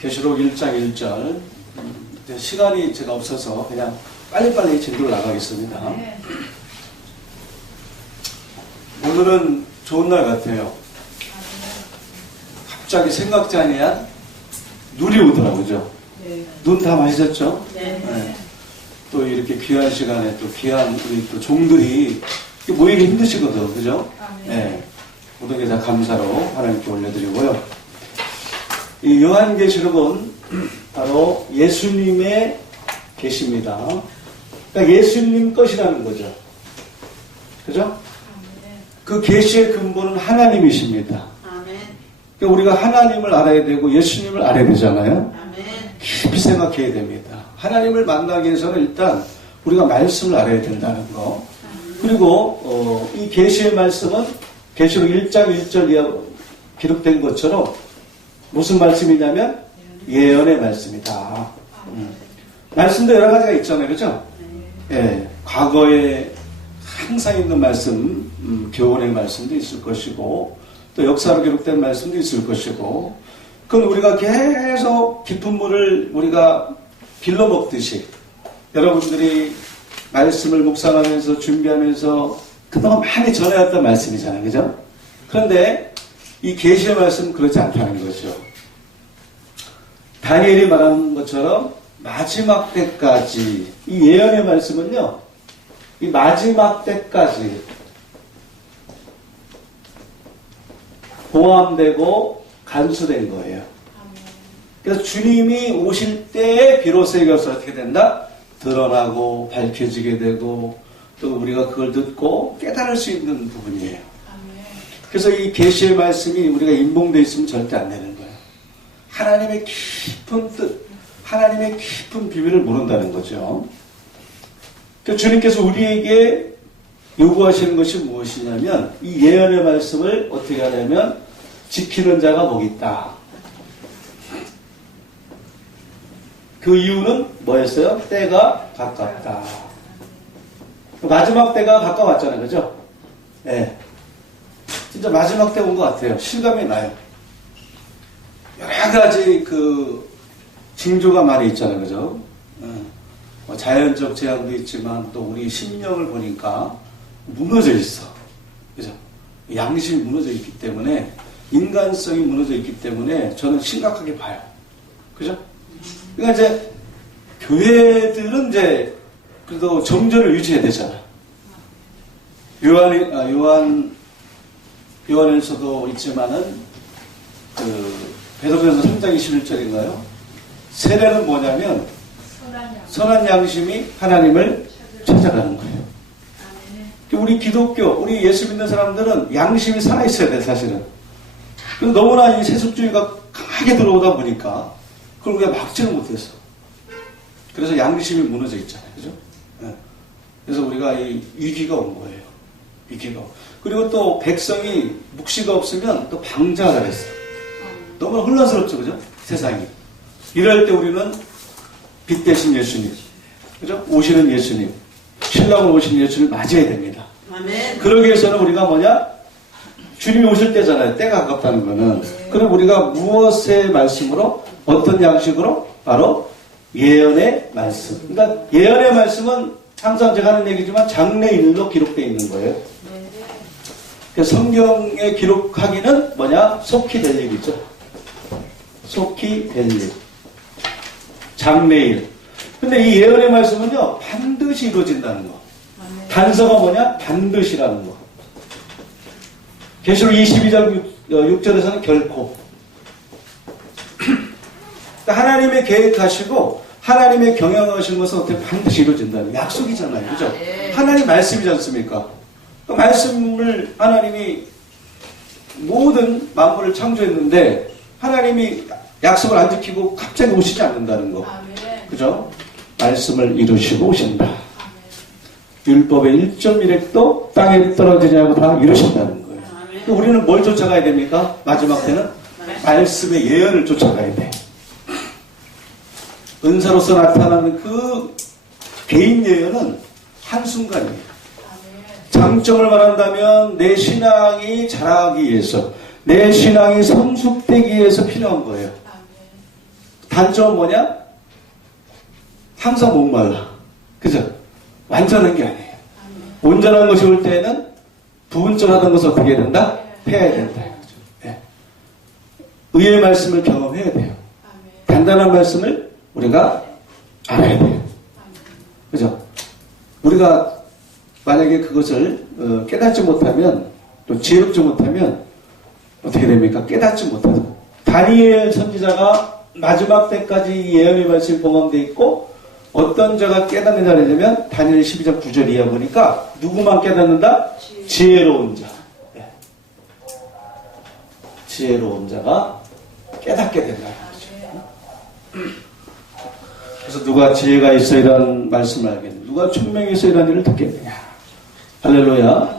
계시록 1장 1절. 시간이 제가 없어서 그냥 빨리빨리 진도를 나가겠습니다. 오늘은 좋은 날 같아요. 갑자기 생각지 아니한 눈이 오더라고요. 눈 다 마셨죠? 네. 또 이렇게 귀한 시간에 또 귀한 우리 또 종들이 모이기 힘드시거든, 그죠? 네. 모든 게 다 감사로 하나님께 올려드리고요. 이 요한계시록은 바로 예수님의 계시입니다. 그러니까 예수님 것이라는 거죠. 그죠? 그 계시의 근본은 하나님이십니다. 그러니까 우리가 하나님을 알아야 되고 예수님을 알아야 되잖아요. 깊이 생각해야 됩니다. 하나님을 만나기 위해서는 일단 우리가 말씀을 알아야 된다는 거. 그리고 이 계시의 말씀은 계시록 1장 1절 이하 기록된 것처럼 무슨 말씀이냐면 예언의 말씀이다. 말씀도 여러 가지가 있잖아요. 그죠? 예, 과거에 항상 있는 말씀, 교훈의 말씀도 있을 것이고 또 역사로 기록된 말씀도 있을 것이고 그건 우리가 계속 깊은 물을 우리가 빌려먹듯이 여러분들이 말씀을 묵상하면서 준비하면서 그동안 많이 전해왔던 말씀이잖아요. 그죠? 그런데 이 계시의 말씀은 그렇지 않다는 거죠. 다니엘이 말한 것처럼 마지막 때까지 이 예언의 말씀은요. 이 마지막 때까지 포함되고 간수된 거예요. 그래서 주님이 오실 때에 비로소 이것이 어떻게 된다? 드러나고 밝혀지게 되고 또 우리가 그걸 듣고 깨달을 수 있는 부분이에요. 그래서 이 계시의 말씀이 우리가 인봉되어 있으면 절대 안 되는 거예요. 하나님의 깊은 뜻, 하나님의 깊은 비밀을 모른다는 거죠. 그래서 주님께서 우리에게 요구하시는 것이 무엇이냐면 이 예언의 말씀을 어떻게 하냐면 지키는 자가 복이 있다. 그 이유는 뭐였어요? 때가 가깝다. 마지막 때가 가까웠잖아요. 그죠? 네. 진짜 마지막 때 온 것 같아요. 실감이 나요. 여러 가지 그 징조가 많이 있잖아요. 그죠? 뭐 자연적 재앙도 있지만 또 우리 심령을 보니까 무너져 있어. 그죠? 양심이 무너져 있기 때문에 인간성이 무너져 있기 때문에 저는 심각하게 봐요. 그죠? 그러니까 이제 교회들은 이제 그래도 정절을 유지해야 되잖아. 요한에서도 있지만은 그 베드로전서 3장 21절인가요? 세례는 뭐냐면 선한 양심이 하나님을 찾아가는 거예요. 우리 기독교, 우리 예수 믿는 사람들은 양심이 살아있어야 돼, 사실은. 그래서 너무나 이 세속주의가 강하게 들어오다 보니까 그걸 우리가 막지는 못했어. 그래서 양심이 무너져 있잖아요. 그죠? 네. 그래서 우리가 이 위기가 온 거예요. 위기가. 그리고 또 백성이 묵시가 없으면 또 방자가 됐어. 너무 혼란스럽죠. 그죠? 세상이. 이럴 때 우리는 빛 대신 예수님. 그죠? 오시는 예수님. 신랑으로 오시는 예수님을 맞이해야 됩니다. 아멘. 그러기 위해서는 우리가 뭐냐? 주님이 오실 때잖아요. 때가 가깝다는 거는. 그럼 우리가 무엇의 말씀으로, 어떤 양식으로? 바로 예언의 말씀. 그러니까 예언의 말씀은 항상 제가 하는 얘기지만 장래일로 기록되어 있는 거예요. 그래서 성경에 기록하기는 뭐냐? 속히 될 일이죠. 속히 될 일. 장래일. 근데 이 예언의 말씀은요, 반드시 이루어진다는 거. 단서가 뭐냐? 반드시라는 거. 계시록 22장 6절에서는 결코. 하나님의 계획하시고 하나님의 경영하신 것은 어떻게 반드시 이루어진다는 약속이잖아요. 그죠? 하나님 말씀이지 않습니까? 그 말씀을 하나님이 모든 만물을 창조했는데 하나님이 약속을 안 지키고 갑자기 오시지 않는다는 거. 그죠? 말씀을 이루시고 오신다. 율법의 1.1획도 땅에 떨어지냐고 다 이루신다는 거예요. 우리는 뭘 쫓아가야 됩니까? 마지막 때는 말씀의 예언을 쫓아가야 돼. 은사로서 나타나는 그 개인 예언은 한순간이에요. 장점을 말한다면 내 신앙이 자라기 위해서 내 신앙이 성숙되기 위해서 필요한 거예요. 단점은 뭐냐? 항상 목말라. 그죠? 완전한 게 아니에요. 온전한 것이 올 때에는 부분적하던 것을 어떻게 해야 된다? 해야 된다. 네. 의의 말씀을 경험해야 돼요. 단단한 말씀을 우리가 알아야 돼요. 그죠? 우리가 만약에 그것을 깨닫지 못하면, 또 지혜롭지 못하면 어떻게 됩니까? 깨닫지 못하고. 다니엘 선지자가 마지막 때까지 예언의 말씀이 봉함되어 있고, 어떤 자가 깨닫는 자가 되냐면 다니엘 12장 9절 이하 보니까 누구만 깨닫는다? 지혜로운 자. 네. 지혜로운 자가 깨닫게 된다는 거죠. 그래서 누가 지혜가 있어 이런 말씀을 알겠느냐, 누가 총명이 있어 이런 일을 듣겠느냐. 할렐루야.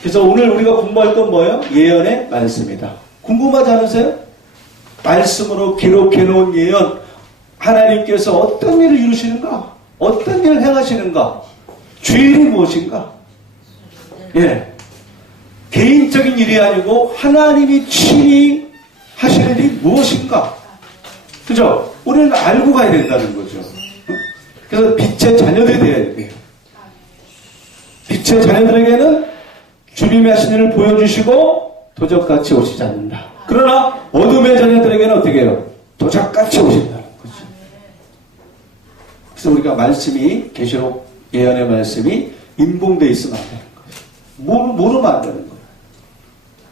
그래서 오늘 우리가 공부할 건 뭐예요? 예언의 말씀이다. 궁금하지 않으세요? 말씀으로 기록해 놓은 예언, 하나님께서 어떤 일을 이루시는가? 어떤 일을 행하시는가? 주일이 무엇인가? 예. 개인적인 일이 아니고 하나님이 친히 하시는 일이 무엇인가? 그죠? 우리는 알고 가야 된다는 거죠. 그래서 빛의 자녀들이 되어야 돼요. 빛의 자녀들에게는 주님이 하신 일을 보여주시고 도적같이 오시지 않는다. 그러나 어둠의 자녀들에게는 어떻게 해요? 도적같이 오신다는 거죠. 그래서 우리가 말씀이, 계시록 예언의 말씀이 인봉되어 있으면 안 되는 거예요. 모르면 안 되는 거예요.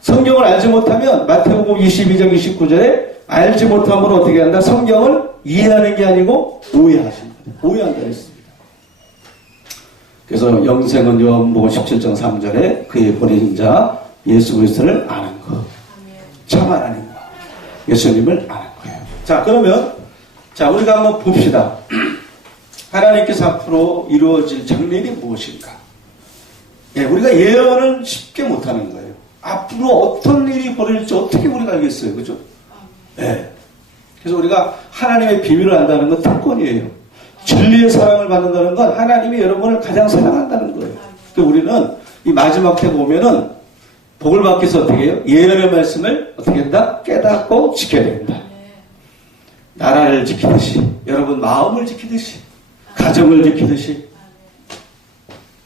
성경을 알지 못하면 마태복음 22장 29절에 알지 못함으로 어떻게 한다? 성경을 이해하는 게 아니고 오해하신다. 오해한다 했습니다. 그래서 영생은 요한복음 17장 3절에 그의 보내신 자 예수 그리스도를 아는 것. 참 하나님과 예수님을 아는 거예요. 자, 그러면 자, 우리가 한번 봅시다. 하나님께서 앞으로 이루어질 장래이 무엇인가? 예, 우리가 예언은 쉽게 못하는 거예요. 앞으로 어떤 일이 벌어질지 어떻게 우리가 알겠어요, 그죠? 예. 그래서 우리가 하나님의 비밀을 안다는 건 특권이에요. 진리의 사랑을 받는다는 건 하나님이 여러분을 가장 사랑한다는 거예요. 그러니까 우리는 이 마지막 때 보면은 복을 받기 위해서 어떻게 해요? 예언의 말씀을 어떻게 한다? 깨닫고 지켜야 된다. 나라를 지키듯이, 여러분 마음을 지키듯이, 가정을 지키듯이,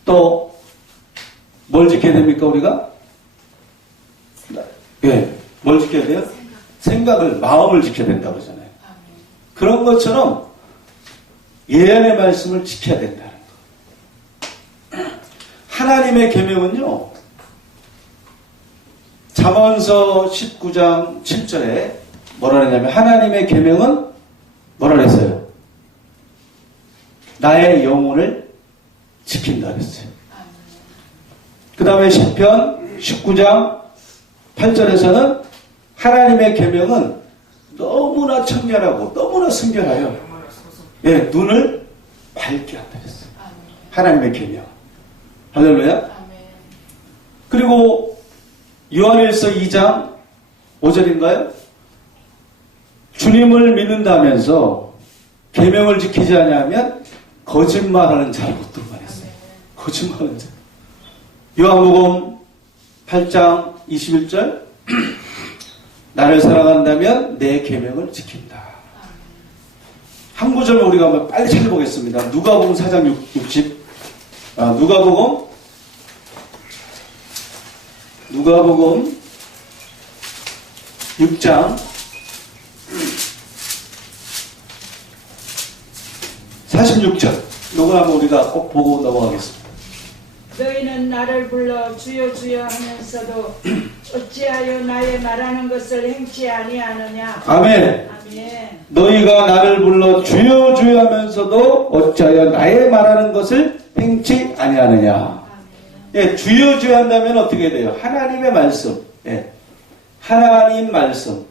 또 뭘 지켜야 됩니까 우리가? 예, 뭘 지켜야 돼요? 생각을, 마음을 지켜야 된다고 하잖아요. 그런 것처럼 예언의 말씀을 지켜야 된다는 거. 하나님의 계명은요, 잠언서 19장 7절에 뭐라 그러냐면 하나님의 계명은 뭐라 그랬어요? 나의 영혼을 지킨다 그랬어요. 그 다음에 시편 19장 8절에서는 하나님의 계명은 너무나 청결하고 너무나 순결하여 예, 눈을 밝게 한다 그랬어요. 하나님의 계명. 할렐루야. 그리고 요한일서 2장 5절인가요? 주님을 믿는다면서 계명을 지키지 않으면 거짓말하는 자라고 또 말했어요. 거짓말하는 자. 요한복음 8장 21절 나를 사랑한다면 내 계명을 지킨다. 한 구절만 우리가 한번 빨리 찾아보겠습니다. 누가복음 4장 60 누가복음 6장 46절 요걸 한번 우리가 꼭 보고 넘어가겠습니다. 너희는 나를 불러 주여 주여 하면서도 어찌하여 나의 말하는 것을 행치 아니하느냐. 아멘. 아멘. 너희가 나를 불러 주여 주여 하면서도 어찌하여 나의 말하는 것을 행치 아니하느냐. 예, 주여 주여 한다면 어떻게 돼요? 하나님의 말씀. 예. 하나님 말씀.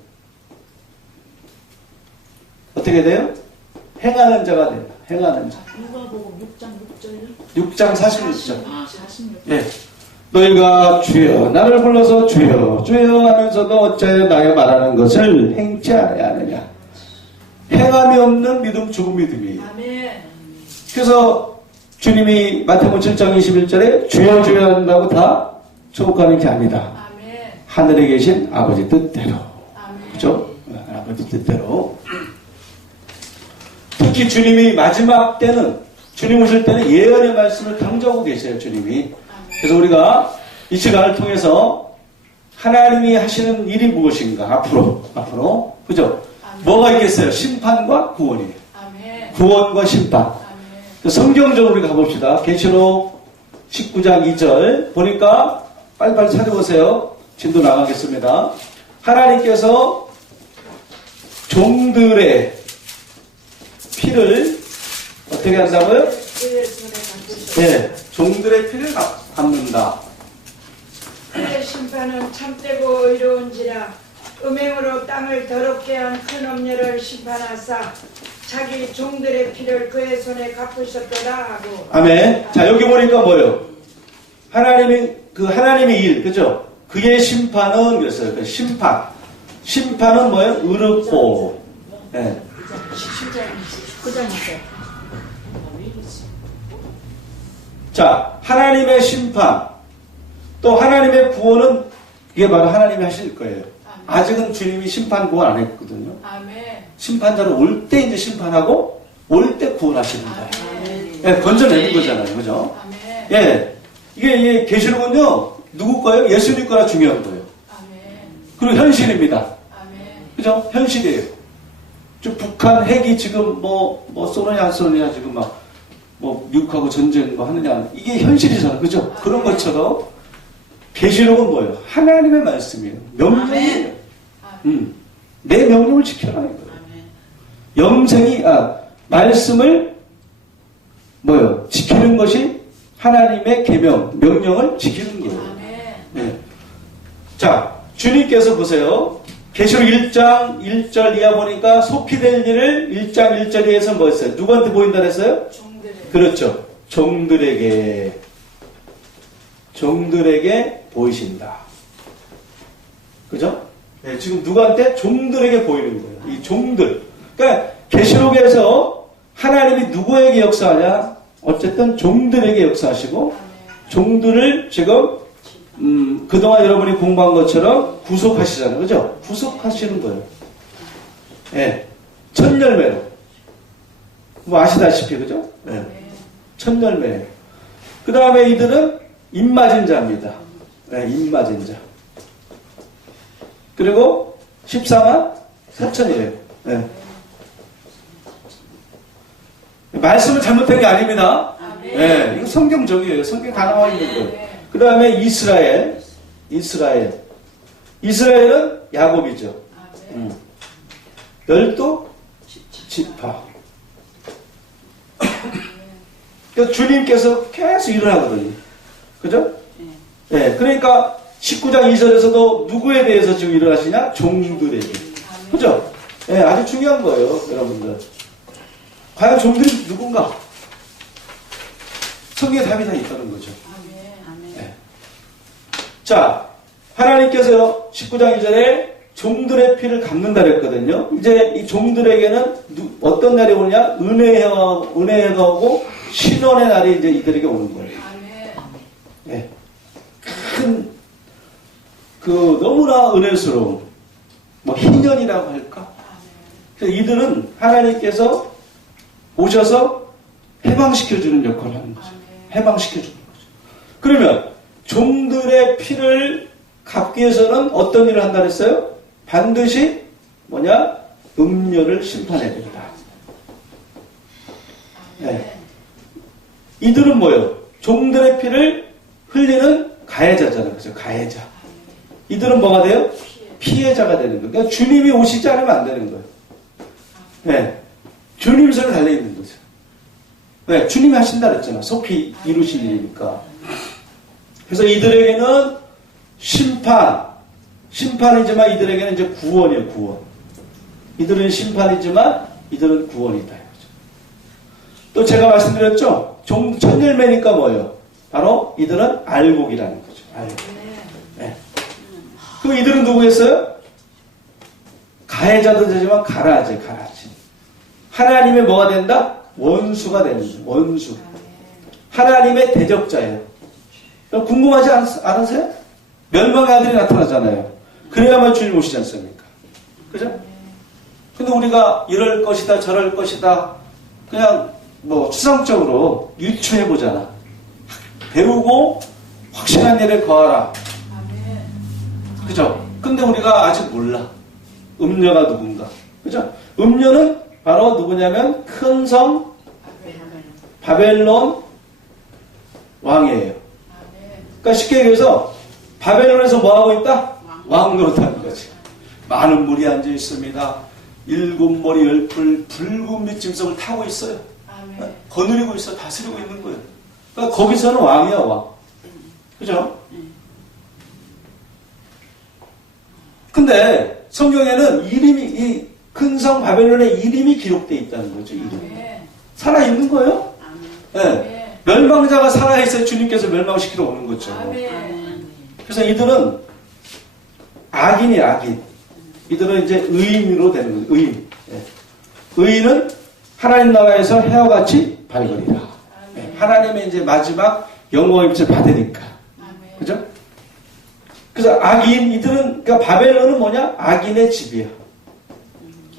어떻게 돼요? 행하는 자가 된다. 행하는 자. 누가복음 6장 6절요? 6장 46절. 46. 예. 너희가 주여 나를 불러서 주여 주여 하면서도 어찌하여 나의 말하는 것을 행치 아니하느냐. 행함이 없는 믿음 죽은 믿음이에요. 아멘. 그래서 주님이 마태복음 7장 21절에 주여 주여 한다고 다 축복하는 게 아니다. 아멘. 하늘에 계신 아버지 뜻대로. 그죠? 아버지 뜻대로. 특히 주님이 마지막 때는, 주님 오실 때는 예언의 말씀을 강조하고 계세요, 주님이. 그래서 우리가 이 시간을 통해서 하나님이 하시는 일이 무엇인가, 앞으로. 그죠? 뭐가 있겠어요? 심판과 구원이에요. 구원과 심판. 성경적으로 우리 가봅시다. 계시록 19장 2절 보니까 빨리빨리 찾아보세요. 진도 나가겠습니다. 하나님께서 종들의 피를 어떻게 한다고요? 네, 종들의 피를 갚는다. 그의 심판은 참되고 의로운지라 음행으로 땅을 더럽게 한 큰 엄녀를 심판하사 자기 종들의 피를 그의 손에 갚으셨더라 하고. 아멘. 자, 여기 보니까 뭐예요? 하나님의 일, 그죠? 그의 심판은 그랬어요. 그 심판은 뭐예요? 의롭고. 네. 자, 하나님의 심판, 또 하나님의 구원은 이게 바로 하나님이 하실 거예요. 아직은 주님이 심판 구원 안 했거든요. 심판자로 올 때 이제 심판하고 올 때 구원하시는 거예요. 예, 건져내는 거잖아요. 그죠? 예. 이게 계시록은요, 누구 거예요? 예수님 거라 중요한 거예요. 그리고 현실입니다. 그죠? 현실이에요. 저 북한 핵이 지금 쏘느냐 안 쏘느냐 지금 미국하고 전쟁 하느냐. 이게 현실이잖아요. 그죠? 그런 것처럼 계시록은 뭐예요? 하나님의 말씀이에요. 명령이에요. 내 명령을 지켜라 이거예요. 말씀을 지키는 것이 하나님의 계명, 명령을 지키는 거예요. 네. 자, 주님께서 보세요. 계시록 1장 1절 이하 보니까 소피될 일을 1장 1절 이하에서 뭐 했어요? 누구한테 보인다 그랬어요? 그렇죠. 종들에게 보이신다. 그죠? 네, 지금 누구한테? 종들에게 보이는 거예요. 이 종들. 그러니까 계시록에서 하나님이 누구에게 역사하냐? 어쨌든 종들에게 역사하시고 종들을 지금 그동안 여러분이 공부한 것처럼 구속하시잖아요. 그죠? 구속하시는 거예요. 네. 첫 열매로. 아시다시피, 그죠? 네. 첫 열매. 그 다음에 이들은 입맞은 자입니다. 네, 입맞은 자. 그리고 14만 4천이에요. 네. 말씀을 잘못한 게 아닙니다. 네, 이거 성경적이에요. 성경 다 나와 있는 거예요. 그 다음에 이스라엘은 야곱이죠. 12지파. 그러니까 주님께서 계속 일어나거든요. 그죠? 네, 그러니까 19장 2절에서도 누구에 대해서 지금 일어나시냐? 종들에게. 그죠? 네, 아주 중요한 거예요, 여러분들. 과연 종들이 누군가? 성경에 답이 다 있다는 거죠. 네. 자, 하나님께서 19장 2절에 종들의 피를 갚는다 그랬거든요. 이제 이 종들에게는 어떤 날이 오느냐? 은혜가 오고 신원의 날이 이제 이들에게 오는 거예요. 네. 너무나 은혜스러운, 희년이라고 할까? 그래서 이들은 하나님께서 오셔서 해방시켜주는 역할을 하는 거죠. 해방시켜주는 거죠. 그러면 종들의 피를 갚기 위해서는 어떤 일을 한다 그랬어요? 반드시 음녀를 심판해야 된다. 네. 이들은 뭐예요? 종들의 피를 흘리는 가해자잖아요. 그죠? 가해자. 이들은 뭐가 돼요? 피해자가 되는 거예요. 그러니까 주님이 오시지 않으면 안 되는 거예요. 네. 주님 손에 달려있는 거죠. 네. 주님이 하신다 그랬잖아. 소피 이루신 일이니까. 그래서 이들에게는 심판이지만 이들에게는 이제 구원이에요, 구원. 이들은 심판이지만 이들은 구원이다. 또 제가 말씀드렸죠? 첫 열매니까 뭐예요? 바로 이들은 알곡이라는 거죠. 알곡. 네. 그럼 이들은 누구였어요? 가해자도 되지만 가라지. 하나님의 뭐가 된다? 원수가 되는 거예요. 원수. 하나님의 대적자예요. 궁금하지 않으세요? 멸망의 아들이 나타나잖아요. 그래야만 주님 오시지 않습니까? 그죠? 근데 우리가 이럴 것이다, 저럴 것이다, 그냥 뭐 추상적으로 유추해보잖아. 배우고 확실한 일에 거하라. 그죠? 근데 우리가 아직 몰라. 음녀가 누군가. 그죠? 음녀는 바로 누구냐면 큰 성 바벨론 왕이에요. 그러니까 쉽게 얘기해서 바벨론에서 뭐하고 있다? 왕 노릇하는 거지. 많은 물이 앉아 있습니다. 7머리 10풀 붉은 빛 짐승을 타고 있어요. 거느리고 있어. 다스리고 있는 거예요. 그러니까 거기서는 왕이야, 왕. 그죠? 근데 성경에는 이름이, 이 큰 성 바벨론의 이름이 기록되어 있다는 거죠. 이름이. 살아있는 거예요? 네. 멸망자가 살아있어야 주님께서 멸망시키러 오는 거죠. 그래서 이들은 악인이 악인. 이들은 이제 의인으로 되는 거예요. 의인. 네. 의인은 하나님 나라에서 해와 같이 밝으리라. 네. 하나님의 이제 마지막 영광의 빛을 받으니까. 그죠? 그래서 악인, 이들은, 그러니까 바벨론은 뭐냐? 악인의 집이야.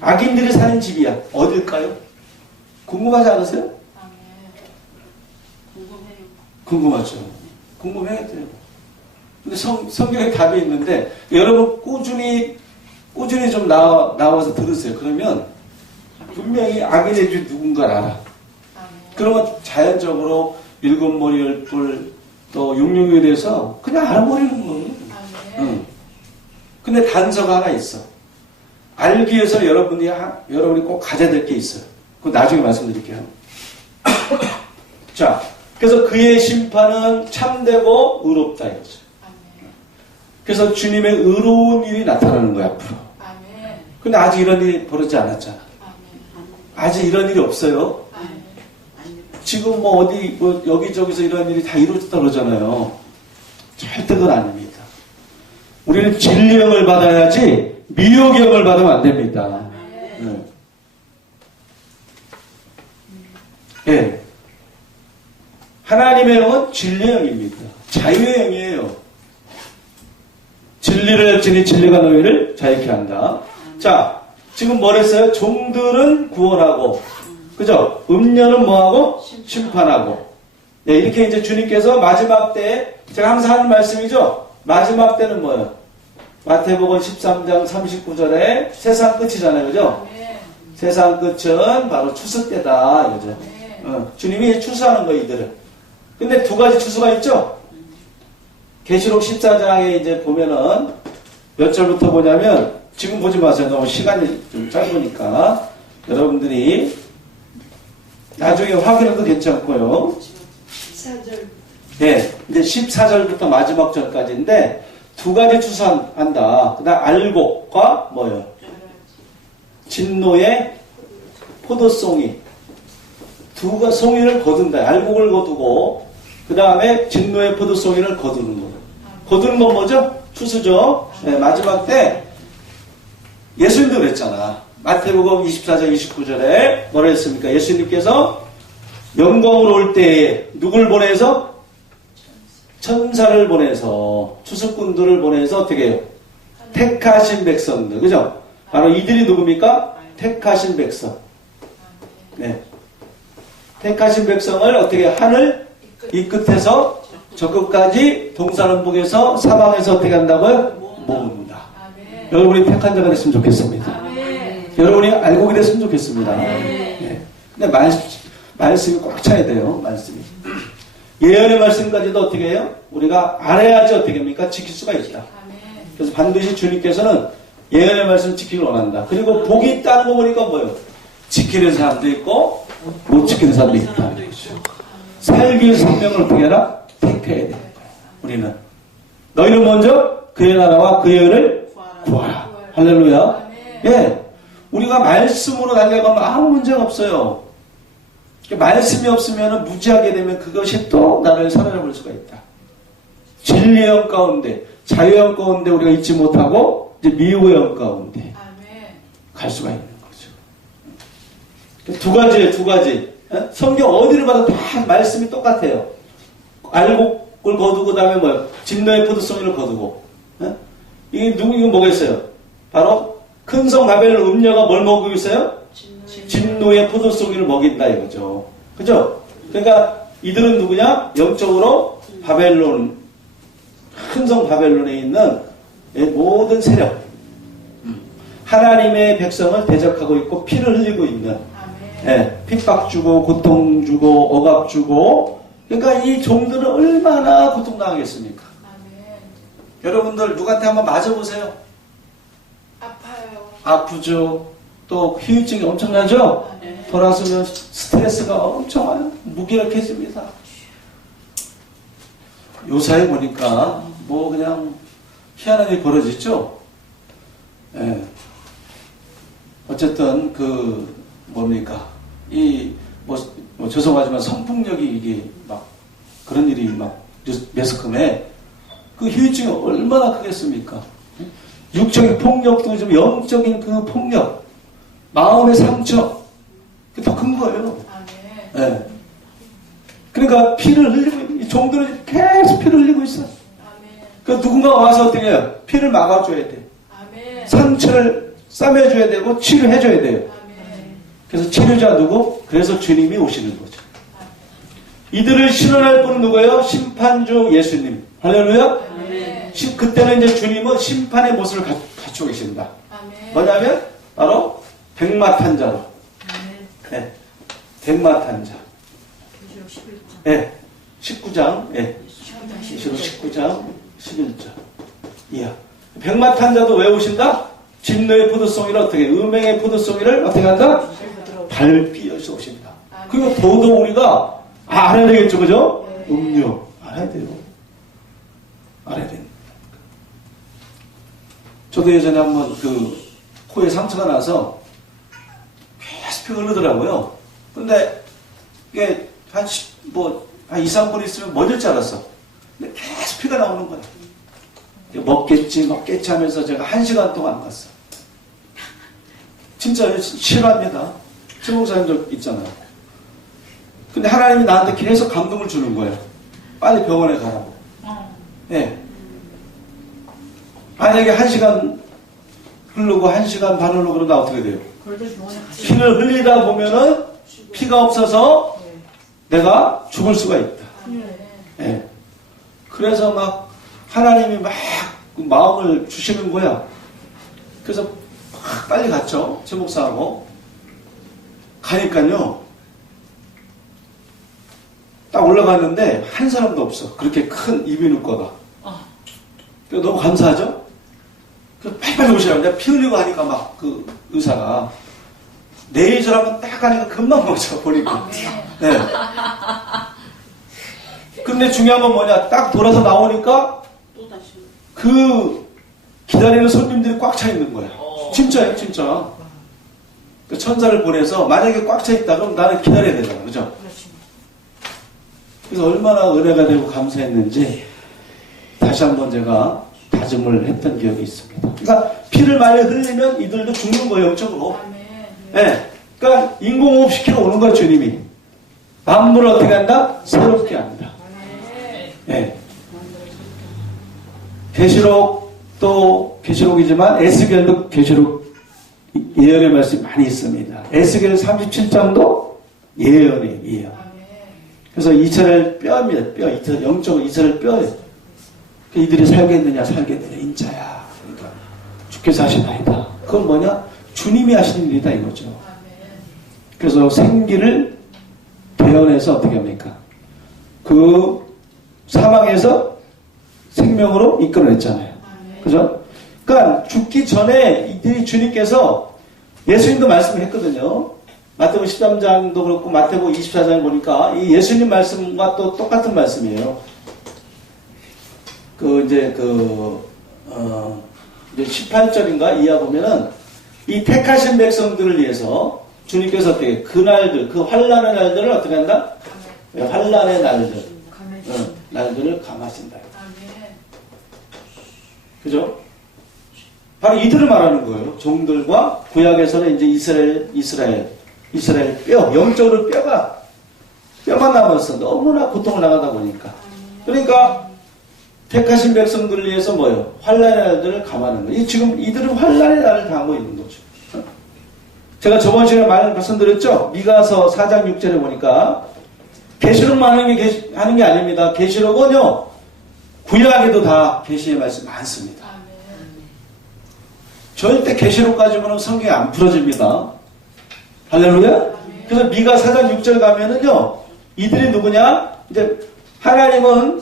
악인들이 사는 집이야. 어딜까요? 궁금하지 않으세요? 궁금하죠. 궁금해야 돼요. 근데 성경에 답이 있는데, 여러분 꾸준히 좀 나와서 들으세요. 그러면 분명히 악인의 집 누군가를 알아. 그러면 자연적으로 7머리 10뿔 또 666에 대해서 그냥 알아버리는 거예요. 응. 근데 단서가 하나 있어. 알기 위해서 여러분이 꼭 가져야 될 게 있어요. 그거 나중에 말씀드릴게요. 자, 그래서 그의 심판은 참되고 의롭다 이거죠. 그래서 주님의 의로운 일이 나타나는 거야, 앞으로. 근데 아직 이런 일이 벌어지지 않았잖아. 아직 이런 일이 없어요. 지금 뭐 어디, 뭐 여기저기서 이런 일이 다 이루어졌다 그러잖아요. 절대 그건 아닙니다. 우리는 진리형을 받아야지 미혹형을 받으면 안 됩니다. 네. 네. 하나님의 영은 진리형입니다. 자유의 영이에요. 진리를 알지니 진리가 너희를 자유케 한다. 자, 지금 뭐랬어요? 종들은 구원하고, 그죠? 음녀는 뭐하고? 심판하고. 네, 이렇게 이제 주님께서 마지막 때에, 제가 항상 하는 말씀이죠? 마지막 때는 뭐예요? 마태복음 13장 39절에 세상 끝이잖아요. 그죠? 세상 끝은 바로 추수 때다. 이거죠. 주님이 추수하는 거예요, 이들을. 근데 두 가지 추수가 있죠? 계시록 14장에 이제 보면은 몇 절부터 보냐면, 지금 보지 마세요. 너무 시간이 좀 짧으니까. 여러분들이 나중에 확인해도 괜찮고요. 14절. 네, 이제 14절부터 마지막 절까지인데, 두 가지 추수한다. 그 다음 알곡과 뭐요? 진노의 포도송이. 송이를 거둔다. 알곡을 거두고, 그 다음에 진노의 포도송이를 거두는 거예요. 거두는 건 뭐죠? 추수죠. 네, 마지막 때 예수님도 그랬잖아. 마태복음 24장 29절에 뭐라 했습니까? 예수님께서 영광으로 올 때에 누굴 보내서? 천사를 보내서, 추수꾼들을 보내서 어떻게 해요? 택하신 백성들. 그죠? 바로 이들이 누굽니까? 택하신 백성. 네. 택하신 백성을 어떻게 하늘 이 끝에서 저 끝까지 동산원복에서 사방에서 어떻게 한다고요? 모은다. 여러분이 택한 자가 됐으면 좋겠습니다. 여러분이 알곡이 됐으면 좋겠습니다. 네. 근데 말씀이 꽉 차야 돼요. 말씀이. 예언의 말씀까지도 어떻게 해요? 우리가 알아야지 어떻게 합니까? 지킬 수가 있다. 그래서 반드시 주님께서는 예언의 말씀을 지키길 원한다. 그리고 복이 있다는 거 보니까 뭐예요? 지키는 사람도 있고 못 지키는 사람도 있다. 살기 위해 생명을 어떻게 해라? 택해야 되는 거예요. 우리는. 너희는 먼저 그의 나라와 그의 의를 구하라. 할렐루야. 예. 우리가 말씀으로 달려가면 아무 문제가 없어요. 말씀이 없으면 무지하게 되면 그것이 또 나를 사로잡을 수가 있다. 진리의 영 가운데, 자유의 영 가운데 우리가 있지 못하고 이제 미혹의 영 가운데 갈 수가 있는 거죠. 두 가지. 성경 어디를 봐도 다 말씀이 똑같아요. 그걸 거두고 그다음에 뭐야? 진노의 포도송이를 거두고. 예? 이게 이거 뭐겠어요? 바로 큰 성 바벨론 음녀가 뭘 먹고 있어요? 진노의 포도송이를 먹인다 이거죠. 그죠? 그러니까 이들은 누구냐? 영적으로 바벨론, 큰 성 바벨론에 있는 모든 세력, 하나님의 백성을 대적하고 있고 피를 흘리고 있는, 핍박 주고 고통 주고 억압 주고, 그러니까 이 종들은 얼마나 고통당하겠습니까? 여러분들 누구한테 한번 맞아보세요. 아파요. 아프죠. 또 후유증이 엄청나죠. 돌아서면 스트레스가 엄청 와요. 무기력해집니다. 요사에 보니까 뭐 그냥 희한한 일이 벌어졌죠. 예. 어쨌든 그 뭡니까 이 뭐 죄송하지만 성폭력이 이게 막 그런 일이 막 매스컴에 그 후유증이 얼마나 크겠습니까? 육적인 폭력도 좀 영적인 그 폭력, 마음의 상처, 그게 더 큰 거예요. 예. 그러니까 피를 흘리고, 이 종들은 계속 피를 흘리고 있어. 그러니까 누군가 와서 어떻게 해요? 피를 막아줘야 돼. 상처를 싸매줘야 되고 치료해줘야 돼요. 그래서 치료자 누구? 그래서 주님이 오시는 거죠. 이들을 실현할 분은 누구예요? 심판주 예수님. 할렐루야. 그때는 이제 주님은 심판의 모습을 갖추고 계십니다. 뭐냐면 바로 백마탄자로. 네. 백마탄자. 19장. 19장 11절. 이야. 백마탄자도 왜 오신다? 진노의 포도송이를 어떻게, 음행의 포도송이를 어떻게 한다? 밟히어서 오신다. 그리고 더더욱 우리가 알아야 되겠죠, 그죠? 음료. 알아야 돼요. 알아야 됩니다. 저도 예전에 한번 그 코에 상처가 나서 계속 피가 흐르더라고요. 근데 이게 한 2, 3분 있으면 멎을 줄 알았어. 근데 계속 피가 나오는 거야. 먹겠지 하면서 제가 1시간 동안 안 갔어. 진짜 싫어합니다. 최목사님들 있잖아요. 근데 하나님이 나한테 계속 감동을 주는 거예요. 빨리 병원에 가라고. 네. 만약에 1시간 흐르고 1시간 반 흐르고 그러면 어떻게 돼요? 피를 흘리다 보면은 피가 없어서 내가 죽을 수가 있다. 네. 그래서 막 하나님이 막 마음을 주시는 거야. 그래서 막 빨리 갔죠. 최 목사하고. 가니까요. 딱 올라갔는데 한 사람도 없어. 그렇게 큰 이비인후과가. 너무 감사하죠? 빨리빨리 오시라고. 내가 피 흘리고 하니까 막 그 의사가 내일저라면 딱 하니까 금방 오죠. 보니까. 네. 근데 중요한 건 뭐냐. 딱 돌아서 나오니까 그 기다리는 손님들이 꽉 차 있는 거야. 진짜예요, 진짜. 그 천사를 보내서 만약에 꽉 차 있다 그럼 나는 기다려야 되잖아. 그죠? 그래서 얼마나 은혜가 되고 감사했는지 다시 한번 제가 다짐을 했던 기억이 있습니다. 그러니까 피를 많이 흘리면 이들도 죽는 거예요, 영적으로. 네. 그러니까 인공호흡 시키러 오는 거야, 주님이. 만물을 어떻게 한다? 새롭게 한다. 네. 계시록도 계시록이지만 에스겔도 계시록 예언의 말씀이 많이 있습니다. 에스겔 37장도 예언이에요, 예언. 그래서 이스라엘 뼈입니다. 뼈, 영적으로 이스라엘 뼈예요. 이들이 살겠느냐, 인자야. 그러니까 주께서 하시나이다. 그건 뭐냐? 주님이 하시는 일이다 이거죠. 그래서 생기를 대언해서 어떻게 합니까? 그 사망에서 생명으로 이끌어냈잖아요. 그죠? 그러니까 죽기 전에 이들이 주님께서 예수님도 말씀을 했거든요. 마태복음 13장도 그렇고 마태복음 24장을 보니까 이 예수님 말씀과 또 똑같은 말씀이에요. 이제 18절인가 이하 보면은 이 택하신 백성들을 위해서 주님께서 어떻게 그날들, 그 환란의 날들을 어떻게 한다? 환란의 날들, 날들을 감하신다. 그죠? 바로 이들을 말하는 거예요. 종들과 구약에서는 이제 이스라엘 뼈, 영적으로 뼈만 남았어. 너무나 고통을 당하다 보니까. 그러니까 택하신 백성들을 위해서 뭐예요? 환란의 날들을 감하는 거예요. 지금 이들은 환란의 날을 당하고 있는 거죠. 제가 저번 시간에 말씀드렸죠? 미가서 4장 6절에 보니까 계시록만 하는 게 아닙니다. 계시록은요, 구약에도 다 계시의 말씀 많습니다. 절대 계시록 가지고는 성경이 안 풀어집니다. 할렐루야? 그래서 미가 4장 6절 가면은요, 이들이 누구냐? 이제 하나님은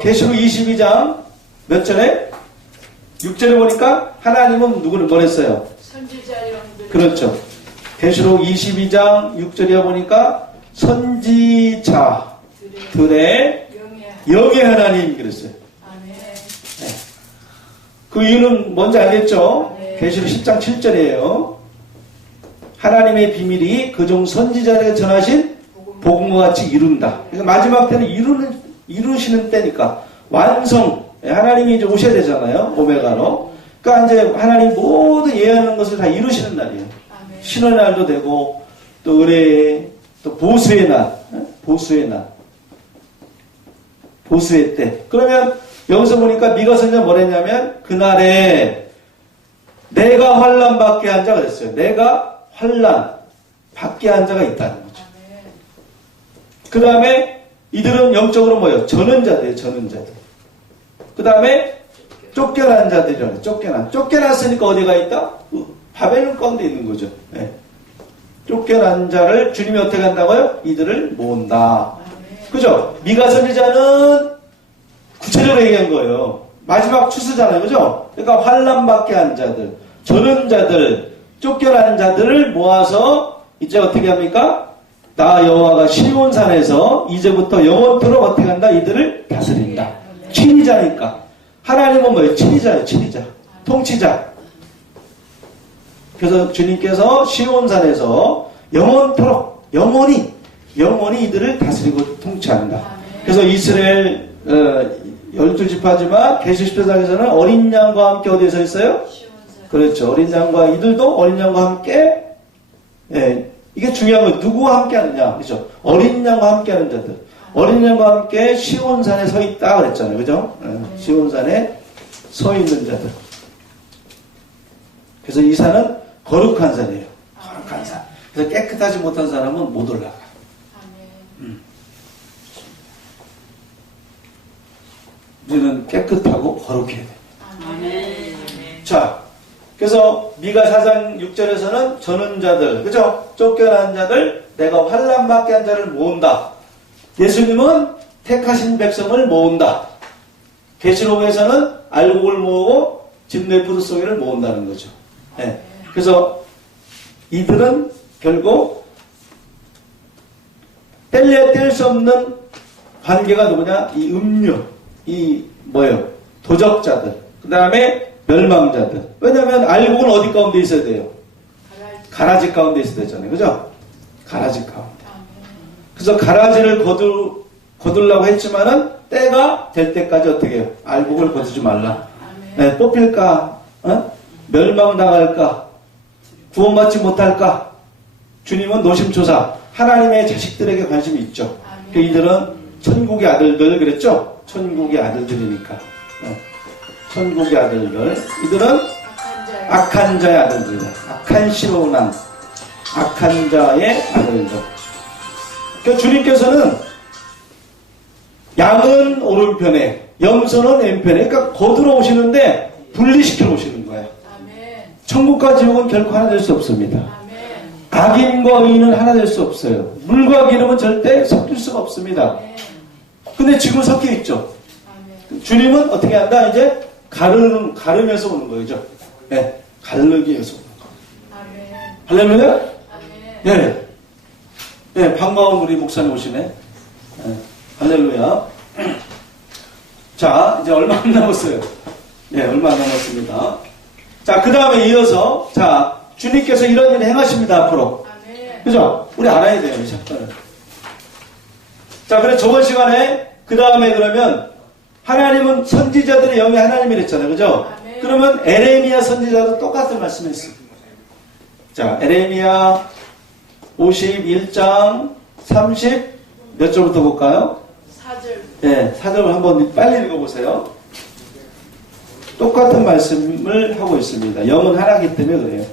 계시록 22장 몇 절에? 6절에 보니까 하나님은 누구를 뭐랬어요? 선지자 영들. 그렇죠. 계시록 22장 6절에 보니까 선지자들의 영의 하나님 그랬어요. 네. 그 이유는 뭔지 알겠죠? 계시록 10장 7절이에요. 하나님의 비밀이 그중 선지자에게 전하신 복음과 같이 이룬다. 그러니까 마지막 때는 이루시는 때니까 완성. 하나님이 이제 오셔야 되잖아요. 오메가로. 그러니까 이제 하나님 모든 예언하는 것을 다 이루시는 날이에요. 신의 날도 되고 또 의뢰의 또 보수의 날, 보수의 날, 보수의 때. 그러면 여기서 보니까 미가 선지자가 뭐랬냐면 그날에 내가 환난 받게 한 자가 됐어요. 내가 환난 받게 한 자가 있다는 거죠. 그 다음에 이들은 영적으로 뭐예요? 저는 자들이에요. 저는 자들. 그 다음에 쫓겨난 자들이라고 쫓겨났으니까 어디가 있다? 바벨론 가운데 있는 거죠. 네. 쫓겨난 자를 주님이 어떻게 한다고요? 이들을 모은다. 그죠? 미가 선지자는 구체적으로 얘기한 거예요. 마지막 추수잖아요. 그죠? 그러니까 환난받게 한 자들, 저는 자들, 쫓겨난 자들을 모아서 이제 어떻게 합니까? 나 여호와가 시온산에서 이제부터 영원토록 어떻게 한다? 이들을 다스린다. 친위자니까. 하나님은 뭐예요? 친위자예요. 친위자. 통치자. 그래서 주님께서 시온산에서 영원토록 영원히 이들을 다스리고 통치한다. 그래서 이스라엘 12지파지만 계시 10장에서는 어린 양과 함께 어디에 서 있어요? 그렇죠. 어린 양과 이들도 어린 양과 함께 이게 중요한 거예요. 누구와 함께 하느냐. 그죠? 어린 양과 함께 하는 자들. 어린 양과 함께 시온산에 서 있다 그랬잖아요. 그죠? 시온산에 서 있는 자들. 그래서 이 산은 거룩한 산이에요. 거룩한 산. 그래서 깨끗하지 못한 사람은 못 올라가. 우리는 깨끗하고 거룩해야 됩니다. 자, 그래서 미가 4장 6절에서는 저는 자들, 그죠? 쫓겨난 자들, 내가 환난받게 한 자를 모은다. 예수님은 택하신 백성을 모은다. 계시록에서는 알곡을 모으고 진노의 포도송이를 모은다는 거죠. 네. 그래서 이들은 결국 뗄 수 없는 관계가 누구냐? 이 음료, 이 뭐예요? 도적자들, 그 다음에 멸망자들. 왜냐하면 알곡은 어디 가운데 있어야 돼요? 가라지 가운데 있어야 되잖아요. 그죠? 가라지 가운데. 그래서 가라지를 거두려고 했지만은 때가 될 때까지 어떻게 해요? 알곡을 거두지 말라. 네, 뽑힐까? 멸망당할까? 구원받지 못할까? 주님은 노심초사. 하나님의 자식들에게 관심이 있죠. 그 이들은 천국의 아들들 그랬죠? 천국의 아들들이니까. 천국의 아들들. 이들은 악한 자의 아들들. 악한 시로 난 악한 자의 아들들. 그러니까 주님께서는 양은 오른편에, 염소는 왼편에. 그러니까 거들어 오시는데 분리시켜 오시는 거예요. 천국과 지옥은 결코 하나 될 수 없습니다. 악인과 의인은 하나 될 수 없어요. 물과 기름은 절대 섞일 수가 없습니다. 근데 지금 섞여 있죠. 주님은 어떻게 한다? 이제 가르면서 오는 거죠. 네, 가르기 위해서 오는 거. 할렐루야? 네. 네, 반가운 우리 목사님 오시네. 네, 할렐루야. 자, 이제 얼마 안 남았어요. 네, 얼마 안 남았습니다. 자, 그 다음에 이어서, 자, 주님께서 이런 일을 행하십니다, 앞으로. 그죠? 우리 알아야 돼요, 이 사건을. 자, 그래서 저번 시간에, 그 다음에 그러면, 하나님은 선지자들의 영의 하나님이랬잖아요, 그죠? 그러면 에레미야 선지자도 똑같은 말씀 했어요. 자, 에레미야 51장 30, 몇 절부터 볼까요? 4절. 네, 4절 한번 빨리 읽어보세요. 똑같은 말씀을 하고 있습니다. 영은 하나이기 때문에 그래요.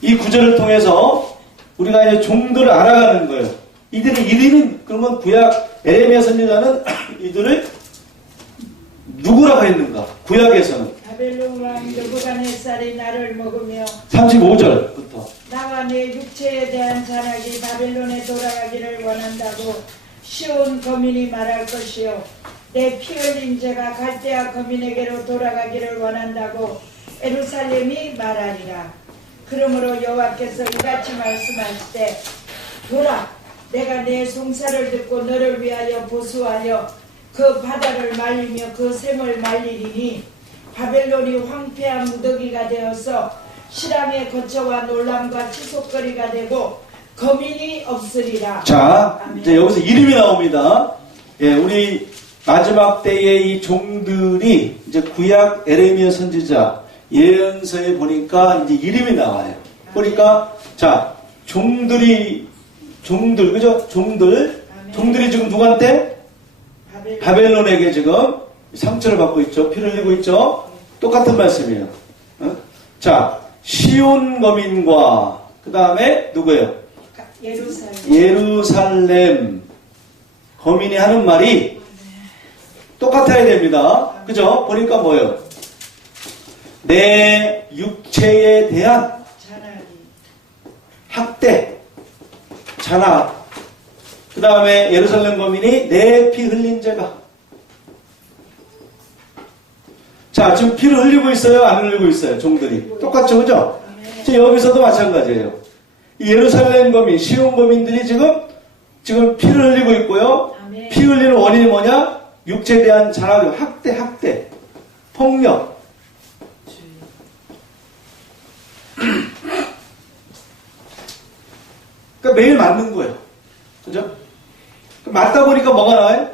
이 구절을 통해서 우리가 이제 종들을 알아가는 거예요. 이들의 이름은 그러면 구약 에레미야 선지자는 이들을 누구라고 했는가? 구약에서는 바벨론 왕 느부갓네살이 나를 먹으며 35절부터 나와 내 육체에 대한 잔악이 바벨론에 돌아가기를 원한다고 시온 거민이 말할 것이요 내 피 흘린 죄가 갈대아 거민에게로 돌아가기를 원한다고 예루살렘이 말하리라. 그러므로 여호와께서 이같이 말씀하시되 보라 내가 내 송사를 듣고 너를 위하여 보수하여 그 바다를 말리며 그 샘을 말리리니 바벨론이 황폐한 무더기가 되어서 실랑의 거처와 놀람과 치솟거리가 되고 거민이 없으리라. 자, 아멘. 이제 여기서 이름이 나옵니다. 예, 우리 마지막 때의 이 종들이 이제 구약 에레미야 선지자 예언서에 보니까 이제 이름이 나와요. 보니까 자, 종들 그죠? 종들이 지금 누구한테? 바벨론에게 지금 상처를 받고 있죠. 피를 흘리고 있죠. 똑같은 말씀이에요. 어? 자, 시온 거민과 그 다음에 누구예요? 예루살렘 거민이 하는 말이 똑같아야 됩니다. 그죠? 보니까 뭐예요? 내 육체에 대한 학대, 잔악. 그 다음에 예루살렘 거민이 내 피 흘린 죄가. 자, 지금 피를 흘리고 있어요? 안 흘리고 있어요? 종들이. 똑같죠? 그죠? 지금 여기서도 마찬가지예요. 이 예루살렘 거민, 시온 거민들이 지금 피를 흘리고 있고요. 피 흘리는 원인이 뭐냐? 육체에 대한 잔악, 학대, 폭력. 그러니까 매일 맞는 거예요. 그죠? 맞다 보니까 뭐가 나와요?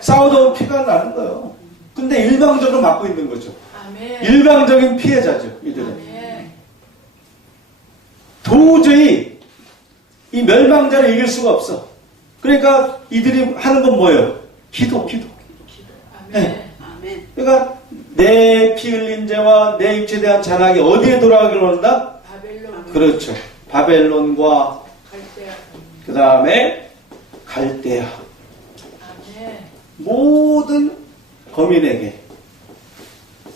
싸우다 보면 피가 나는 거예요. 근데 일방적으로 맞고 있는 거죠. 아멘. 일방적인 피해자죠, 이들은. 아멘. 도저히 이 멸망자를 이길 수가 없어. 그러니까 이들이 하는 건 뭐예요? 기도. 네. 아멘. 그러니까 내 피 흘린 죄와 내 육체에 대한 잔악이 어디에 돌아가기를 원한다? 바벨론. 그렇죠. 바벨론과 갈대아. 그 다음에 갈대아. 아멘. 모든 거민에게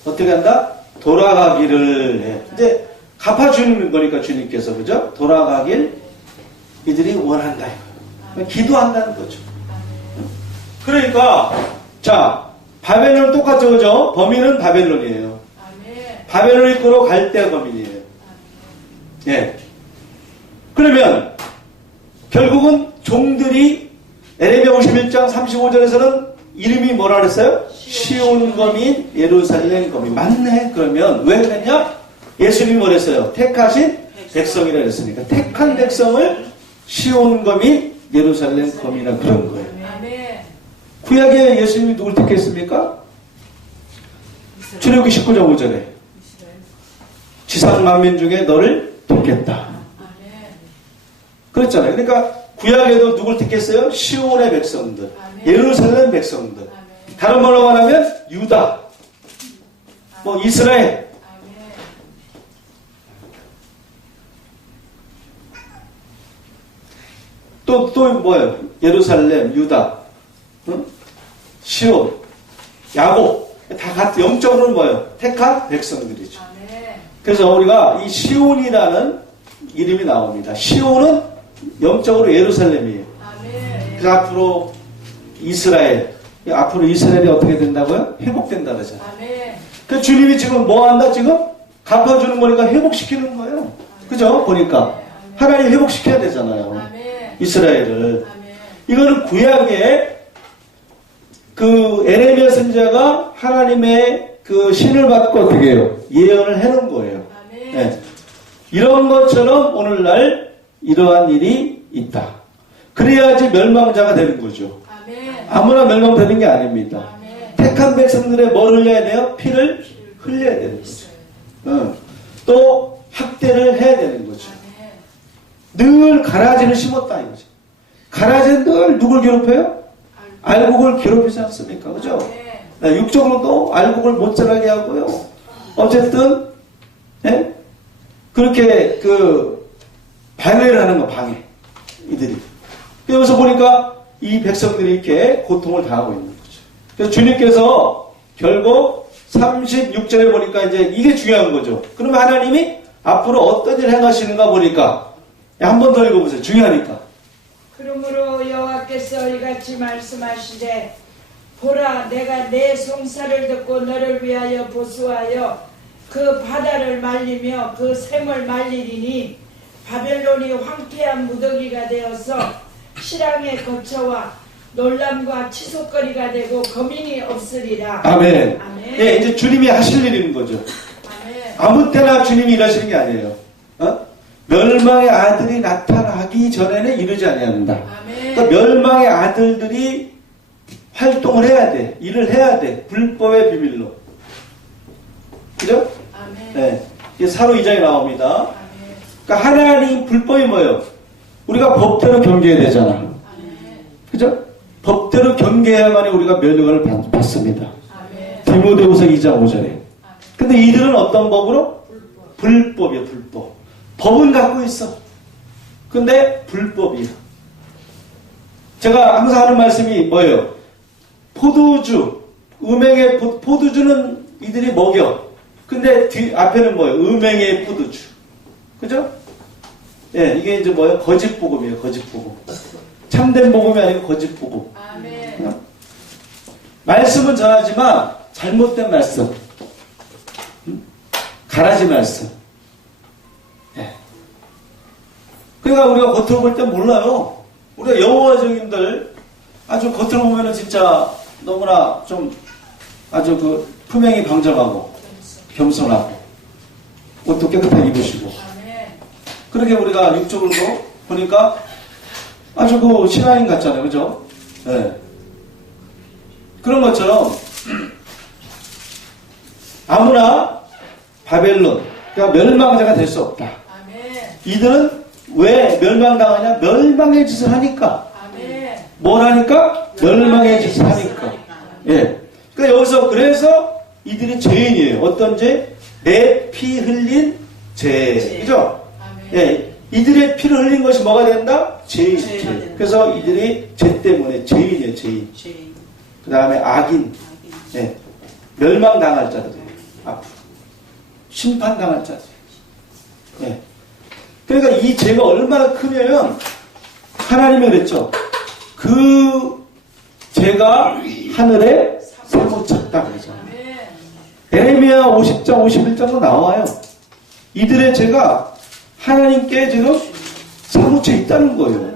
어떻게 한다? 돌아가기를 해. 이제 갚아주는 거니까 주님께서 그죠? 돌아가길 이들이 원한다 이거예요. 기도한다는 거죠. 그러니까 자 바벨론 똑같죠, 그죠? 범인은 바벨론이에요. 바벨론이 이끌어 갈대아 거민이에요. 예. 그러면 결국은 종들이 에레미야 51장 35절에서는 이름이 뭐라 그랬어요? 시온 거민, 예루살렘 거민. 맞네. 그러면 왜 그랬냐? 예수님이 뭐랬어요? 택하신 백성이라 그랬으니까 택한 백성을 시온 거민, 예루살렘 거민이라 그런 거예요. 구약에 예수님이 누굴 택했습니까? 출애굽기 19장 5절에 지상 만민 중에 너를 택했다. 그랬잖아요. 그러니까 구약에도 누굴 택했어요? 시온의 백성들, 예루살렘 백성들. 다른 말로 말하면 유다, 뭐 이스라엘. 또 뭐예요? 예루살렘, 유다, 응? 시온, 야곱. 다 같이 영적으로는 뭐예요? 택한 백성들이죠. 그래서 우리가 이 시온이라는 이름이 나옵니다. 시온은 영적으로 예루살렘이에요. 그 앞으로 이스라엘, 앞으로 이스라엘이 어떻게 된다고요? 회복된다 그러잖아요. 그 주님이 지금 뭐 한다? 지금 갚아주는 거니까 회복시키는 거예요. 그죠? 보니까 하나님 회복시켜야 되잖아요. 이스라엘을. 이거는 구약에 그 에레미야 선지자가 하나님의 그 신을 받고 어떻게 해요? 예언을 해놓은 거예요. 네. 이런 것처럼 오늘날 이러한 일이 있다. 그래야지 멸망자가 되는 거죠. 아무나 멸망되는 게 아닙니다. 택한 백성들의 뭘 흘려야 돼요? 피를 흘려야 되는 거죠. 또 학대를 해야 되는 거죠. 늘 가라지를 심었다 이거죠. 가라지는 늘 누굴 괴롭혀요? 알곡을 괴롭히지 않습니까? 그죠? 네, 육적으로도 알곡을 못 자라게 하고요. 어쨌든 네? 그렇게 방해를 하는 거, 방해. 이들이. 여기서 보니까 이 백성들이 이렇게 고통을 당하고 있는 거죠. 그래서 주님께서 결국 36절에 보니까 이제 이게 중요한 거죠. 그러면 하나님이 앞으로 어떤 일을 행하시는가 보니까 한 번 더 읽어보세요. 중요하니까. 그러므로 여호와께서 이같이 말씀하시되 보라 내가 내 송사를 듣고 너를 위하여 보수하여 그 바다를 말리며 그 샘을 말리리니 바벨론이 황폐한 무더기가 되어서 실랑의 거처와 놀람과 치솟거리가 되고 거민이 없으리라. 아멘. 아멘. 예, 이제 주님이 하실 일인 거죠. 아멘. 아무 때나 주님이 일하시는 게 아니에요. 멸망의 아들이 나타나기 전에는 이르지 아니한다. 그러니까 멸망의 아들들이 활동을 해야 돼. 일을 해야 돼. 불법의 비밀로. 그죠? 아멘. 네. 이게 사로 2장에 나옵니다. 아멘. 그러니까 하나님 불법이 뭐예요? 우리가 법대로 경계해야 되잖아. 아멘. 그죠? 법대로 경계해야만이 우리가 면역을 받습니다. 아멘. 디모데후서 2장 5절에. 근데 이들은 어떤 법으로? 불법이야, 불법. 법은 갖고 있어. 근데 불법이야. 제가 항상 하는 말씀이 뭐예요? 포도주, 음행의 포도주는 이들이 먹여. 근데 앞에는 뭐예요? 음행의 포도주. 그죠? 예, 이게 이제 뭐예요? 거짓 복음이에요, 거짓 복음. 참된 복음이 아니고 거짓 복음. 아멘. 말씀은 전하지만 잘못된 말씀. 가라지 말씀. 예. 그러니까 우리가 겉으로 볼 땐 몰라요. 우리가 여호와 증인들 아주 겉으로 보면은 진짜 너무나 좀 아주 품행이 방정하고 겸손하고 옷도 깨끗하게 입으시고 그렇게 우리가 육적으로도 보니까 아주 신앙인 같잖아요. 그죠? 네. 그런 것처럼 아무나 바벨론 그러니까 멸망자가 될 수 없다. 이들은 왜 멸망당하냐? 멸망의 짓을 하니까. 뭘 하니까? 멸망의 짓을 하니까. 예. 그러니까 여기서 그래서 이들이 죄인이에요. 어떤 죄? 내 피 흘린 죄. 그죠? 예. 이들의 피를 흘린 것이 뭐가 된다? 죄인. 죄. 그래서 이들이 죄 때문에 죄인이에요. 죄인. 그 다음에 악인. 예. 멸망당할 자들. 앞으로. 심판당할 자들. 예. 그러니까 이 죄가 얼마나 크냐면 하나님이 그랬죠. 그 죄가 하늘에 사무쳤다 그러죠. 에레미야 50장 51장도 나와요. 이들의 죄가 하나님께 지금 사무쳐 있다는 거예요.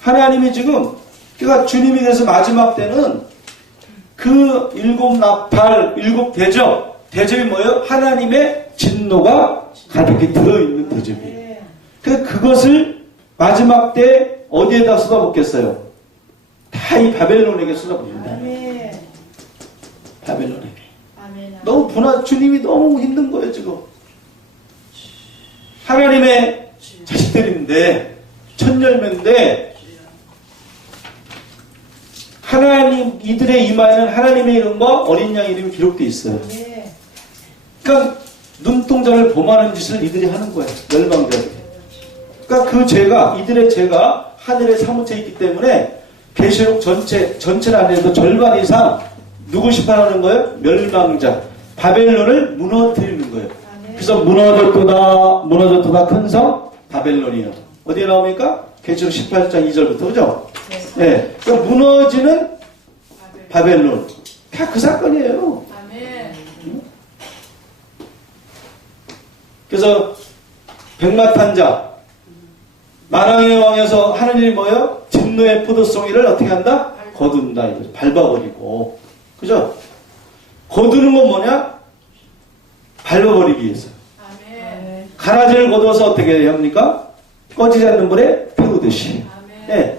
하나님이 지금 그러니까 주님이 그래서 마지막 때는 그 일곱 나팔 일곱 대접이 뭐예요? 하나님의 진노가 가득히 들어있는 대접이에요. 그래서 그것을 마지막 때 어디에다 쏟아붓겠어요? 다 이 바벨론에게 쏟아붓는다. 바벨론에게. 너무 주님이 너무 힘든 거예요, 지금. 하나님의 자식들인데, 천열매인데, 하나님, 이들의 이마에는 하나님의 이름과 어린 양 이름이 기록되어 있어요. 그러니까, 눈동자를 범하는 짓을 이들이 하는 거예요, 멸망자들이. 그러니까 그 죄가, 이들의 죄가 하늘에 사무쳐 있기 때문에, 계시록 전체를 안 해도 절반 이상, 누구 심판하는 거예요? 멸망자. 바벨론을 무너뜨리는 거예요. 그래서 무너졌도다 큰 성 바벨론이요. 어디에 나옵니까? 계시록 18장 2절부터 그죠? 네. 그러니까 무너지는 바벨론. 다 그 사건이에요. 그래서 백마탄자 만왕의 왕에서 하는 일이 뭐예요? 진노의 포도송이를 어떻게 한다? 거둔다. 이거죠. 밟아버리고. 그죠? 거두는 건 뭐냐? 밟아버리기 위해서. 가라지를 거두어서 어떻게 합니까? 꺼지지 않는 불에 태우듯이. 네.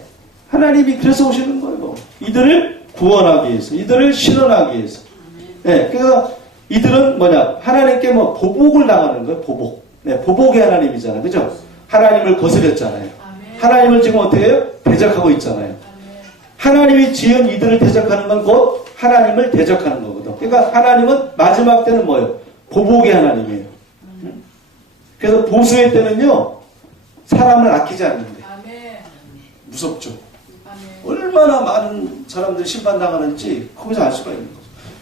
하나님이 그래서 오시는 거예요. 이들을 구원하기 위해서. 이들을 실현하기 위해서. 네. 그래서 이들은 뭐냐? 하나님께 보복을 당하는 거예요. 보복. 네. 보복의 하나님이잖아요. 그죠? 하나님을 거스렸잖아요. 하나님을 지금 어떻게 해요? 대적하고 있잖아요. 하나님이 지은 이들을 대적하는 건 곧 하나님을 대적하는 거거든. 그러니까 하나님은 마지막 때는 뭐예요? 보복의 하나님이에요. 그래서 보수의 때는요, 사람을 아끼지 않는데. 무섭죠. 얼마나 많은 사람들이 심판당하는지 거기서 알 수가 있는 거죠.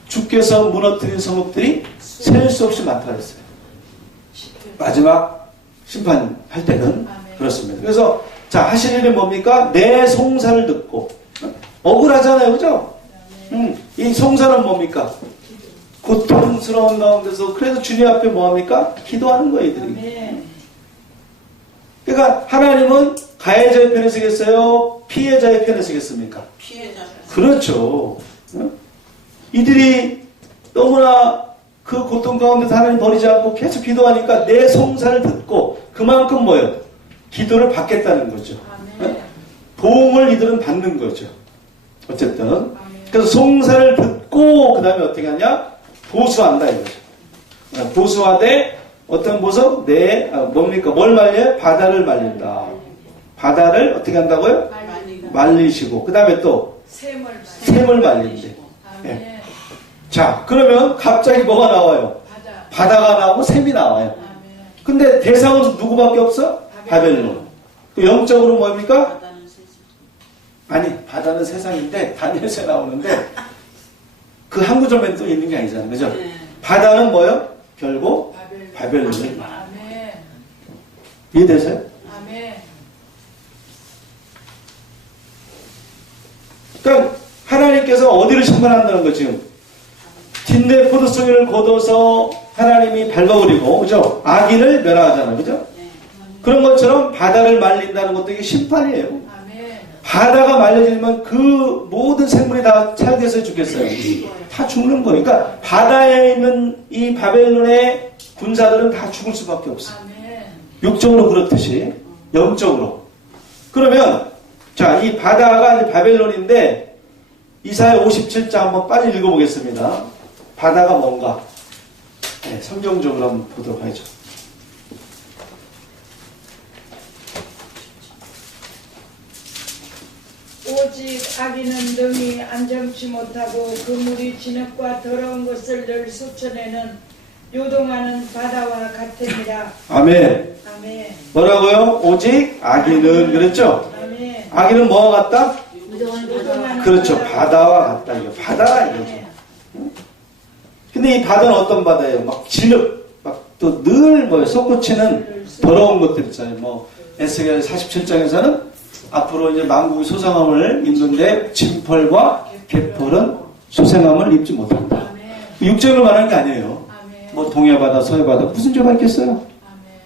주께서 무너뜨린 성읍들이 셀 수 없이 많다 그랬어요. 마지막 심판할 때는 그렇습니다. 그래서 자, 하실 일이 뭡니까? 내 송사를 듣고. 억울하잖아요. 그죠? 이 송사는 뭡니까? 고통스러운 가운데서 그래도 주님 앞에 뭐합니까? 기도하는 거예요, 이들이. 그러니까 하나님은 가해자의 편에 서겠어요? 피해자의 편에 서겠습니까? 피해자. 그렇죠. 이들이 너무나 그 고통 가운데서 하나님 버리지 않고 계속 기도하니까 내 송사를 듣고 그만큼 뭐예요? 기도를 받겠다는 거죠. 보응을 이들은 받는 거죠. 어쨌든. 그래서 송사를 듣고 그 다음에 어떻게 하냐? 보수한다 이거죠. 보수하되 어떤 보수? 뭡니까? 뭘 말려요? 바다를 말린다. 바다를 어떻게 한다고요? 말리시고 그 다음에 또 샘을 말린대. 네. 자, 그러면 갑자기 뭐가 나와요? 바다가 나오고 샘이 나와요. 근데 대상은 누구밖에 없어? 바벨론. 그 영적으로 뭡니까? 아니, 바다는 세상인데 다니엘서에 나오는데 그 한 구절만 또 있는 게 아니잖아요. 그죠? 바다는 뭐예요? 결국 바벨론을 말합니다. 이해되세요? 그러니까 하나님께서 어디를 심판한다는 거 지금 딘대 포도송이를 걷어서 하나님이 밟아버리고 그죠? 악인을 멸하잖아요. 그죠? 그런 것처럼 바다를 말린다는 것도 이게 심판이에요. 바다가 말려지면 그 모든 생물이 다 차게서 죽겠어요. 다 죽는 거예요. 그러니까 바다에 있는 이 바벨론의 군사들은 다 죽을 수밖에 없어요. 육적으로 그렇듯이 영적으로. 그러면 자, 이 바다가 이제 바벨론인데 이사야 57장 한번 빨리 읽어보겠습니다. 바다가 뭔가 네, 성경적으로 한번 보도록 하죠. 오직 악인은 능히 안정치 못하고 그 물이 진흙과 더러운 것을 늘 쏟쳐내는 요동하는 바다와 같으니라. 아멘. 아멘. 뭐라고요? 오직 악인은 그랬죠? 아멘. 악인은 뭐와 같다? 요동하는 그렇죠. 바다와 같다. 이거 바다가 이거죠. 근데 이 바다는 어떤 바다예요? 막 진흙, 막 또 늘 뭐 솟구치는 더러운 것들 있잖아요. 뭐 에스겔 47장에서는 앞으로 이제 만국의 소생함을 입는데 진펄과 개펄은 소생함을 입지 못한다. 육적으로 말하는 게 아니에요. 뭐 동해바다, 서해바다 무슨 죄가 있겠어요?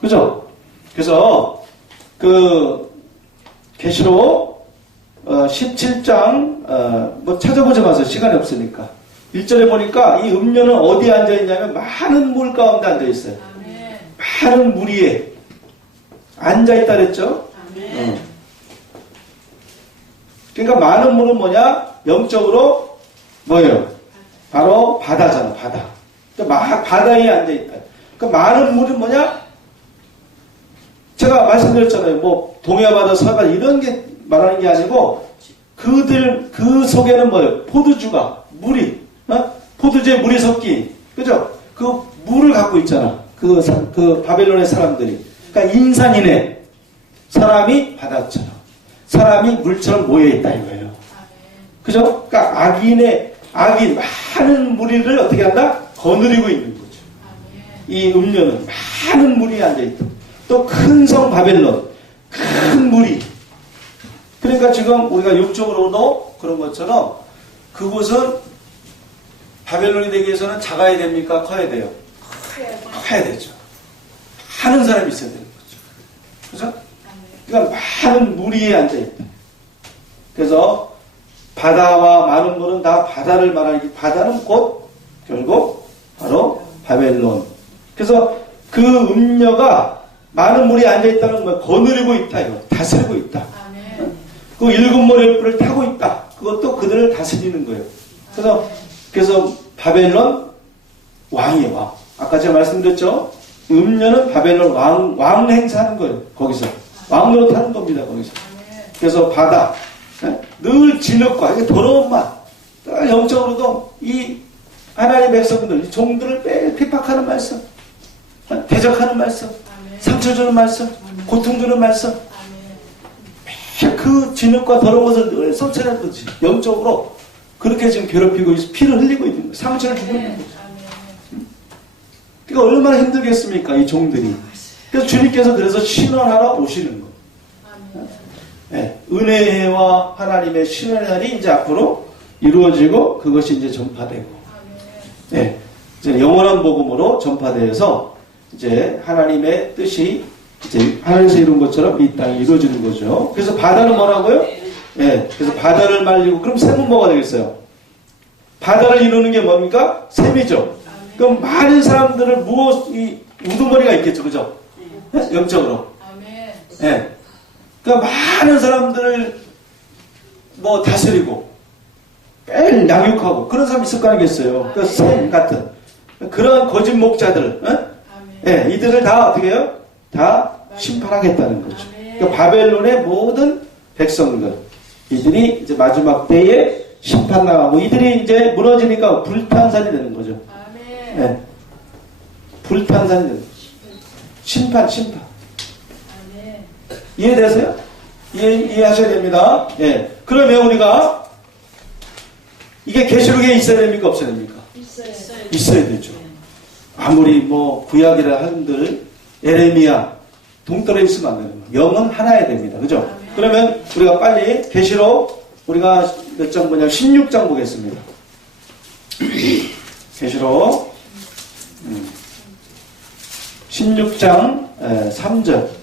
그죠? 그래서 그 계시록 17장 뭐 찾아보지 마세요. 시간이 없으니까. 1절에 보니까 이 음료는 어디에 앉아있냐면 많은 물 가운데 앉아있어요. 많은 물 위에 앉아있다 그랬죠? 그러니까 많은 물은 뭐냐? 영적으로 뭐예요? 바로 바다잖아, 바다. 그러니까 바다에 앉아있다. 그러니까 많은 물은 뭐냐? 제가 말씀드렸잖아요. 뭐 동해바다, 서해바다 이런 게 말하는 게 아니고 그 속에는 뭐예요? 포도주가 물이 포도주에 물이 섞인 그죠? 그 물을 갖고 있잖아. 그 바벨론의 사람들이. 그러니까 인산이네. 사람이 바다처럼 사람이 물처럼 모여있다 이거예요. 그죠? 그러니까 악인 많은 무리를 어떻게 한다? 거느리고 있는 거죠. 이 음료는 많은 물이 앉아있다. 또 큰 성 바벨론 큰 무리. 그러니까 지금 우리가 육적으로도 그런 것처럼 그곳은 바벨론이 되기 위해서는 작아야 됩니까? 커야 돼요? 커야 되죠. 하는 사람이 있어야 되는 거죠. 그죠? 그러니까 많은 무리에 앉아있다. 그래서 바다와 많은 물은 다 바다를 말하기, 바다는 곧 결국 바로 바벨론. 그래서 그 음녀가 많은 물이 앉아있다는 걸 거느리고 있다. 이거. 다스리고 있다. 그 일곱 머리의 뿔을 타고 있다. 그것도 그들을 다스리는 거예요. 그래서 바벨론 왕이에요. 왕. 아까 제가 말씀드렸죠? 음녀는 바벨론 왕 행사하는 거예요. 거기서 왕으로 타는 겁니다. 거기서. 그래서 바다, 늘 진흙과 이게 더러운 맛, 영적으로도 이 하나님의 백성들, 이 종들을 핍박하는 말씀, 대적하는 말씀, 상처 주는 말씀, 고통 주는 말씀, 그 진흙과 더러운 것을 늘 성찰하는 거지. 영적으로 그렇게 지금 괴롭히고 피를 흘리고 있는 거예요. 상처를 주고 있는 거죠. 그러니까 얼마나 힘들겠습니까, 이 종들이. 그래서 주님께서 그래서 신원하러 오시는 거예요. 네, 은혜와 하나님의 신원의 날이 이제 앞으로 이루어지고 그것이 이제 전파되고, 네, 이제 영원한 복음으로 전파되어서 이제 하나님의 뜻이 이제 하늘에서 이룬 것처럼 이 땅에 이루어지는 거죠. 그래서 바다는 뭐라고요? 네, 그래서 바다를 말리고, 그럼 샘은 뭐가 되겠어요? 바다를 이루는 게 뭡니까? 샘이죠. 그럼 많은 사람들을 이 우두머리가 있겠죠, 그죠? 네? 영적으로. 네. 그러니까 많은 사람들을 뭐 다스리고, 매일 양육하고, 그런 사람이 있을 거 아니겠어요? 그 샘 같은. 그런 거짓 목자들, 네, 이들을 다 어떻게 해요? 다 심판하겠다는 거죠. 그러니까 바벨론의 모든 백성들, 이들이 이제 마지막 때에 심판 나가고, 이들이 이제 무너지니까 불탄산이 되는 거죠. 네. 불탄산이 되는 거죠. 심판. 이해되세요? 이해하셔야 됩니다. 예. 그러면 우리가 이게 계시록에 있어야 됩니까? 없어야 됩니까? 있어야 되죠. 아무리 뭐 구약이라 한들 에레미야 동떨어 있으면 안 되는 거예요. 영은 하나야 됩니다. 그죠? 그러면 우리가 빨리 계시록 우리가 몇 장 보냐면 16장 보겠습니다. 계시록 16장 3절.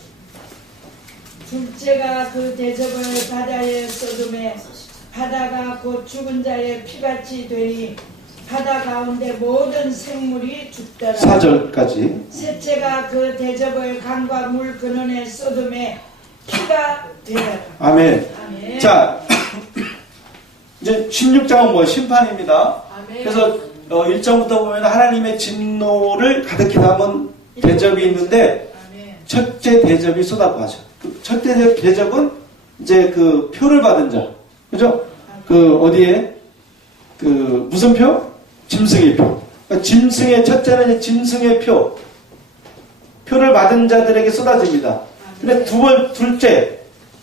둘째가 그 대접을 바다에 쏟음에 바다가 곧 죽은 자의 피같이 되니 바다 가운데 모든 생물이 죽더라. 4절까지. 셋째가 그 대접을 강과 물 근원에 쏟음에 피가 되더라. 아멘. 아멘. 자, 이제 16장은 뭐 심판입니다. 아멘. 그래서 1장부터 보면 하나님의 진노를 가득히 담은 대접이 있는데, 아멘. 첫째 대접이 쏟아부어져. 그 첫째 대접은 이제 그 표를 받은 자, 그죠? 그 어디에 그 무슨 표? 짐승의 표. 그러니까 짐승의 첫째는 이제 짐승의 표를 받은 자들에게 쏟아집니다. 근데 둘째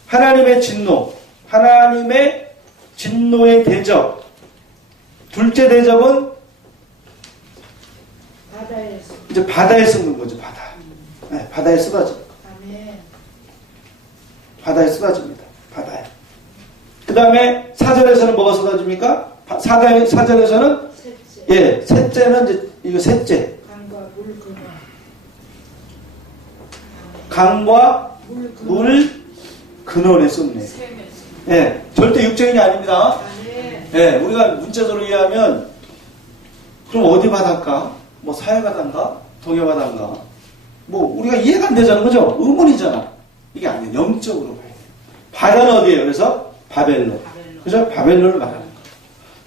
하나님의 진노, 하나님의 진노의 대접. 둘째 대접은 바다에서 이제 바다에 쏟는 거죠. 바다. 네, 바다에 쏟아집니다. 바다에 쏟아집니다. 바다에. 그 다음에 4절에서는 뭐가 쏟아집니까? 4절에서는 셋째. 예, 셋째는 이제 이거 셋째. 강과 물 근원. 강과 물 근원에 쏟네. 예, 절대 육적인이 아닙니다. 예, 우리가 문자적으로 이해하면 그럼 어디 바다일까? 뭐 사해바다인가? 동해바다인가? 뭐 우리가 이해가 안 되잖아, 그죠? 의문이잖아. 이게 아니에요. 영적으로 봐야 돼요. 바다는 어디예요? 그래서 바벨론. 그죠? 바벨론을 말하는 거예요.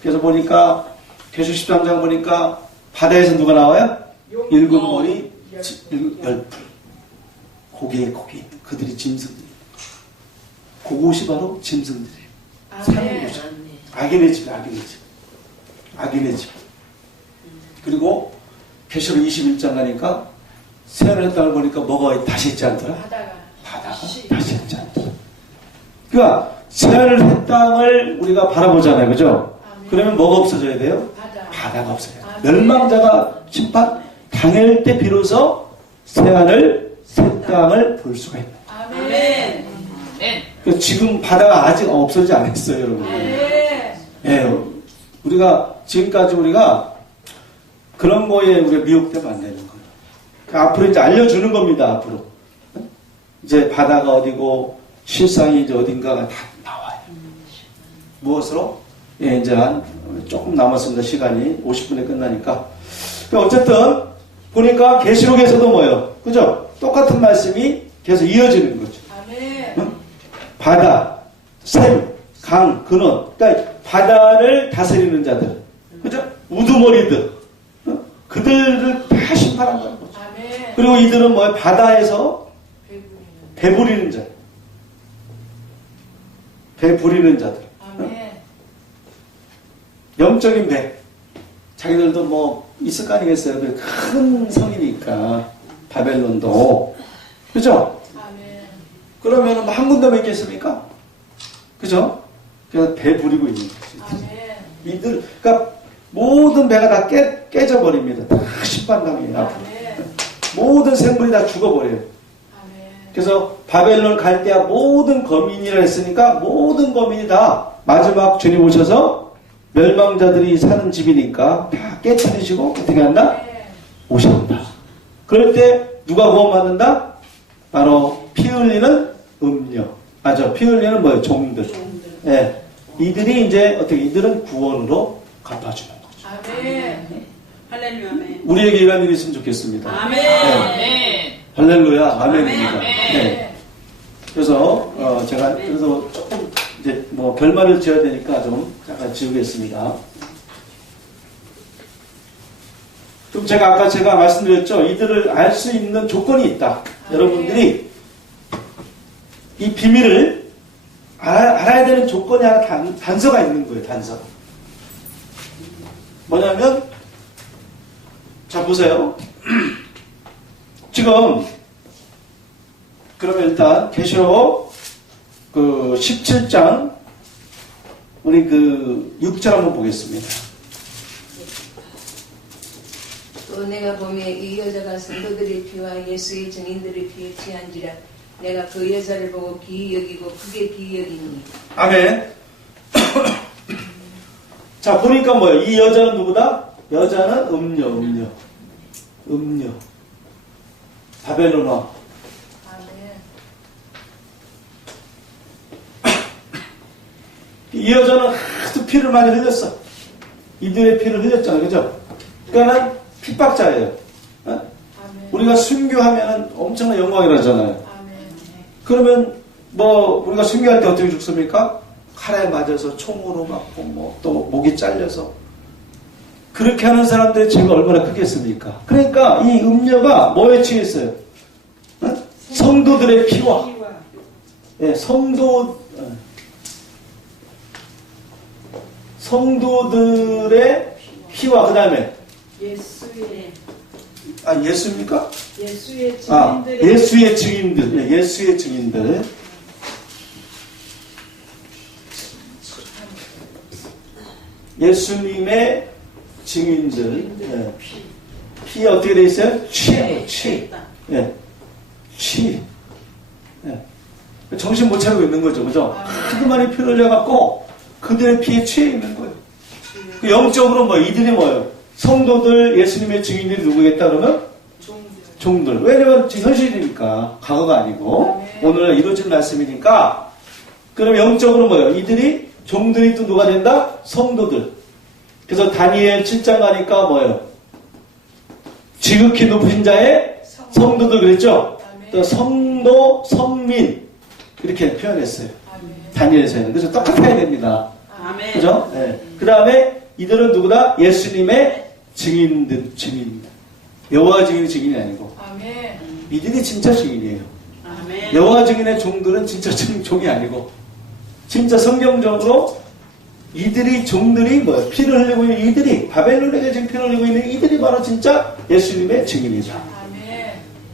그래서 보니까 계시록 13장 보니까 바다에서 누가 나와요? 일곱 머리 열풀. 고기 그들이 짐승들이에요. 그곳이 바로 짐승들이에요. 사는 곳이. 악인의 집. 악인의 집. 그리고 계시록 21장 가니까 세안의 땅을 보니까 뭐가 다시 있지 않더라? 바다가 다시 있지 않더라. 그러니까 세안의 땅을 우리가 바라보잖아요. 그죠? 그러면 뭐가 없어져야 돼요? 바다가 없어져야 돼요. 멸망자가 심판 당할 때 비로소 새 땅을 볼 수가 있는 거예요. 아멘. 그러니까 지금 바다가 아직 없어지지 않았어요, 여러분. 예, 우리가 지금까지 우리가 그런 거에 우리가 미혹되면 안 되는 거예요. 그러니까 앞으로 이제 알려주는 겁니다. 앞으로 이제 바다가 어디고 실상이 이제 어딘가가 다 나와요. 무엇으로? 예, 이제 한 조금 남았습니다. 시간이 50분에 끝나니까. 어쨌든 보니까 계시록에서도 뭐예요? 그죠? 똑같은 말씀이 계속 이어지는 거죠. 응? 바다, 샘, 강, 근원. 그러니까 바다를 다스리는 자들, 그죠? 우두머리들, 그들을 다 심판한다는 거죠. 그리고 이들은 뭐예요? 바다에서 배 부리는 자. 배 부리는 자들. 영적인 배. 자기들도 뭐 있을 거 아니겠어요? 큰 성이니까 바벨론도. 그죠? 그러면 뭐 한 군데만 있겠습니까? 그죠? 그래서 배 부리고 있는 거죠. 이들, 그러니까 모든 배가 다 깨져 버립니다. 다 신방강이에요. 모든 생물이 다 죽어버려요. 그래서 바벨론 갈대아 모든 거민이라 했으니까 모든 거민이 다 마지막 주님 오셔서 멸망자들이 사는 집이니까 다 깨뜨리시고 어떻게 한다? 오신다. 그럴 때 누가 구원받는다? 바로 피 흘리는 음녀. 맞아. 피 흘리는 뭐예요? 종들. 예. 이들이 이제 어떻게 이들은 구원으로 갚아주는 거죠. 아멘. 할렐루야. 아멘. 우리에게 이런 일이 있으면 좋겠습니다. 아멘. 네. 할렐루야. 아멘입니다. 아멘. 네. 그래서 제가 그래서 조금 이제 뭐 결말을 지어야 되니까 좀 잠깐 지우겠습니다. 좀 제가 말씀드렸죠. 이들을 알 수 있는 조건이 있다. 여러분들이 이 비밀을 알아야 되는 조건이 하나 단서가 있는 거예요. 단서. 뭐냐면 자 보세요. 지금 그러면 일단 계시록 그 17장 우리 그 6절 한번 보겠습니다. 또 내가 보매 이 여자가 성도들의 피와 예수의 증인들의 피에 취한지라 내가 그 여자를 보고 기이 여기고 크게 기이 여기니. 아멘. 자 보니까 뭐예요? 이 여자는 누구다? 여자는 음녀. 바벨론화. 이 여자는 하도 피를 많이 흘렸어. 이들의 피를 흘렸잖아요. 그죠? 그러니까 핍박자예요. 어? 우리가 순교하면 엄청난 영광이라잖아요. 그러면 뭐 우리가 순교할 때 어떻게 죽습니까? 칼에 맞아서 총으로 맞고 뭐 또 목이 잘려서 그렇게 하는 사람들의 죄가 얼마나 크겠습니까? 그러니까 이 음녀가 뭐에 취했어요? 어? 성도들의 피와 성도들의 피와 그 다음에 예수입니까? 예수의 증인들. 예수의 증인들. 예수님의 증인들. 피 어떻게 돼 있어요? 취. 예. 취. 예. 정신 못 차리고 있는 거죠. 그죠? 하도 많이 피를 흘려갖고 그들의 피에 취해 있는 거예요. 그 영적으로 뭐 이들이 뭐예요? 성도들 예수님의 증인들이 누구겠다 그러면? 종들. 왜냐면 현실이니까 과거가 아니고 오늘 이루어진 말씀이니까 그럼 영적으로 뭐예요? 이들이 종들이 또 누가 된다? 성도들. 그래서 다니엘 7장 가니까 뭐예요? 지극히 높으신 자의 성도들 그랬죠? 또 성도, 성민 이렇게 표현했어요. 다니엘서는. 그래서 똑같아야 됩니다. 그죠? 네. 그 다음에 이들은 누구다? 예수님의 증인들. 여호와 증인의 증인이 아니고 이들이 진짜 증인이에요. 여호와 증인의 종들은 진짜 종이 아니고 진짜 성경적으로 이들이 종들이 뭐예요? 피를 흘리고 있는 이들이 바벨론에게 지금 피를 흘리고 있는 이들이 바로 진짜 예수님의 증인이죠.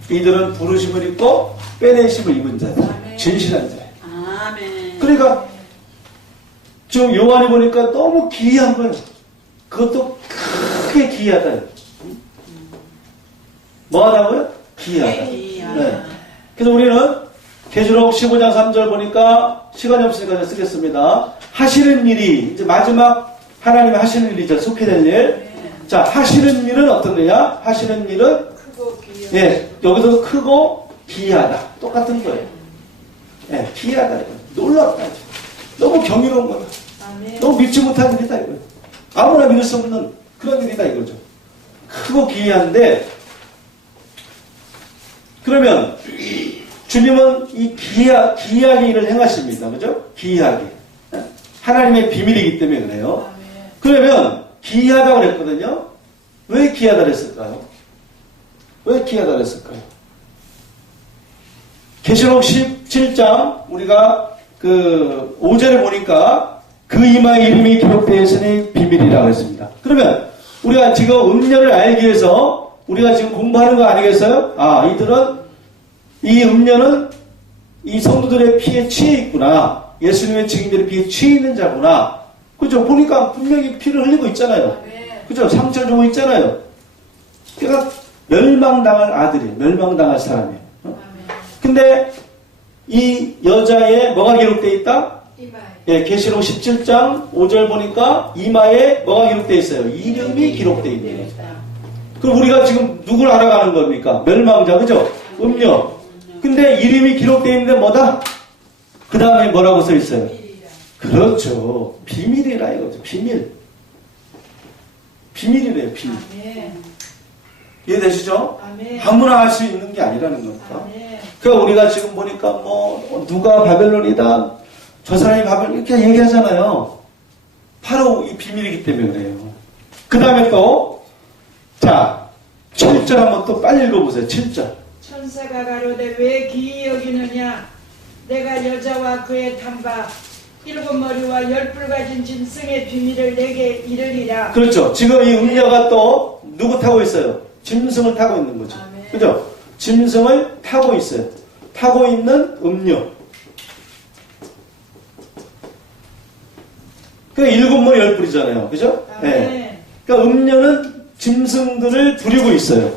이들은 부르심을 입고 빼내심을 입은 자들. 진실한 자예요. 그러니까 지금 요한이 보니까 너무 기이한 거예요. 그것도 크게 기이하다. 뭐 하다고요? 기이하다. 네. 그래서 우리는 계시록 15장 3절 보니까 시간이 없으니까 쓰겠습니다. 하시는 일이 이제 마지막 하나님이 하시는 일이죠. 속해될 일. 자, 하시는 일은 어떤 거냐? 하시는 일은 예, 여기서 크고 기이하다. 똑같은 거예요. 예, 기이하다. 놀랍다. 너무 경이로운 거다. 너무 믿지 못하는 일이다. 이거예요. 아무나 믿을 수 없는 그런 일이다. 이거죠. 크고 기이한데 그러면 주님은 이 기이하게 일을 행하십니다. 그죠? 기이하게. 하나님의 비밀이기 때문에 그래요. 그러면 기이하다고 그랬거든요. 왜 기이하다고 그랬을까요? 왜 귀하다 그랬을까요? 계시록 17장 우리가 그 5절에 보니까 그 이마에 이름이 기록되어 있으니 비밀이라고 했습니다. 그러면 우리가 지금 음료를 알기 위해서 우리가 지금 공부하는 거 아니겠어요? 아, 이들은 이 음료는 이 성도들의 피에 취해 있구나. 예수님의 증인들의 피에 취해 있는 자구나. 그죠? 보니까 분명히 피를 흘리고 있잖아요. 그죠? 상처를 주고 있잖아요. 그러니까 멸망당할 아들이에요. 멸망당할 사람이에요. 근데 이 여자의 뭐가 기록되어 있다? 예, 계시록 17장 5절 보니까 이마에 뭐가 기록되어 있어요? 이름이 기록되어 있는 거죠. 그럼 우리가 지금 누굴 알아가는 겁니까? 멸망자, 그죠? 음녀. 근데 이름이 기록되어 있는데 뭐다? 그 다음에 뭐라고 써 있어요? 그렇죠. 비밀이라 이거죠. 비밀. 비밀이래요, 비밀. 이해되시죠? 아무나 할 수 있는 게 아니라는 겁니다. 그러니까 우리가 지금 보니까 뭐 누가 바벨론이다, 저 사람이 바벨론 이렇게 얘기하잖아요. 바로 이 비밀이기 때문에 그래요. 그 다음에 또 자 7절 한번 또 빨리 읽어보세요. 7절. 천사가 가로되 왜 기이 여기느냐 내가 여자와 그의 탐바 일곱 머리와 열뿔 가진 짐승의 비밀을 내게 이르리라. 그렇죠. 지금 이 음녀가 또 누구 타고 있어요? 짐승을 타고 있는 거죠. 그죠? 짐승을 타고 있어요. 타고 있는 음녀. 그러니까 일곱 머리 열뿔이잖아요. 그죠? 네. 그러니까 음녀는 짐승들을 부리고 있어요.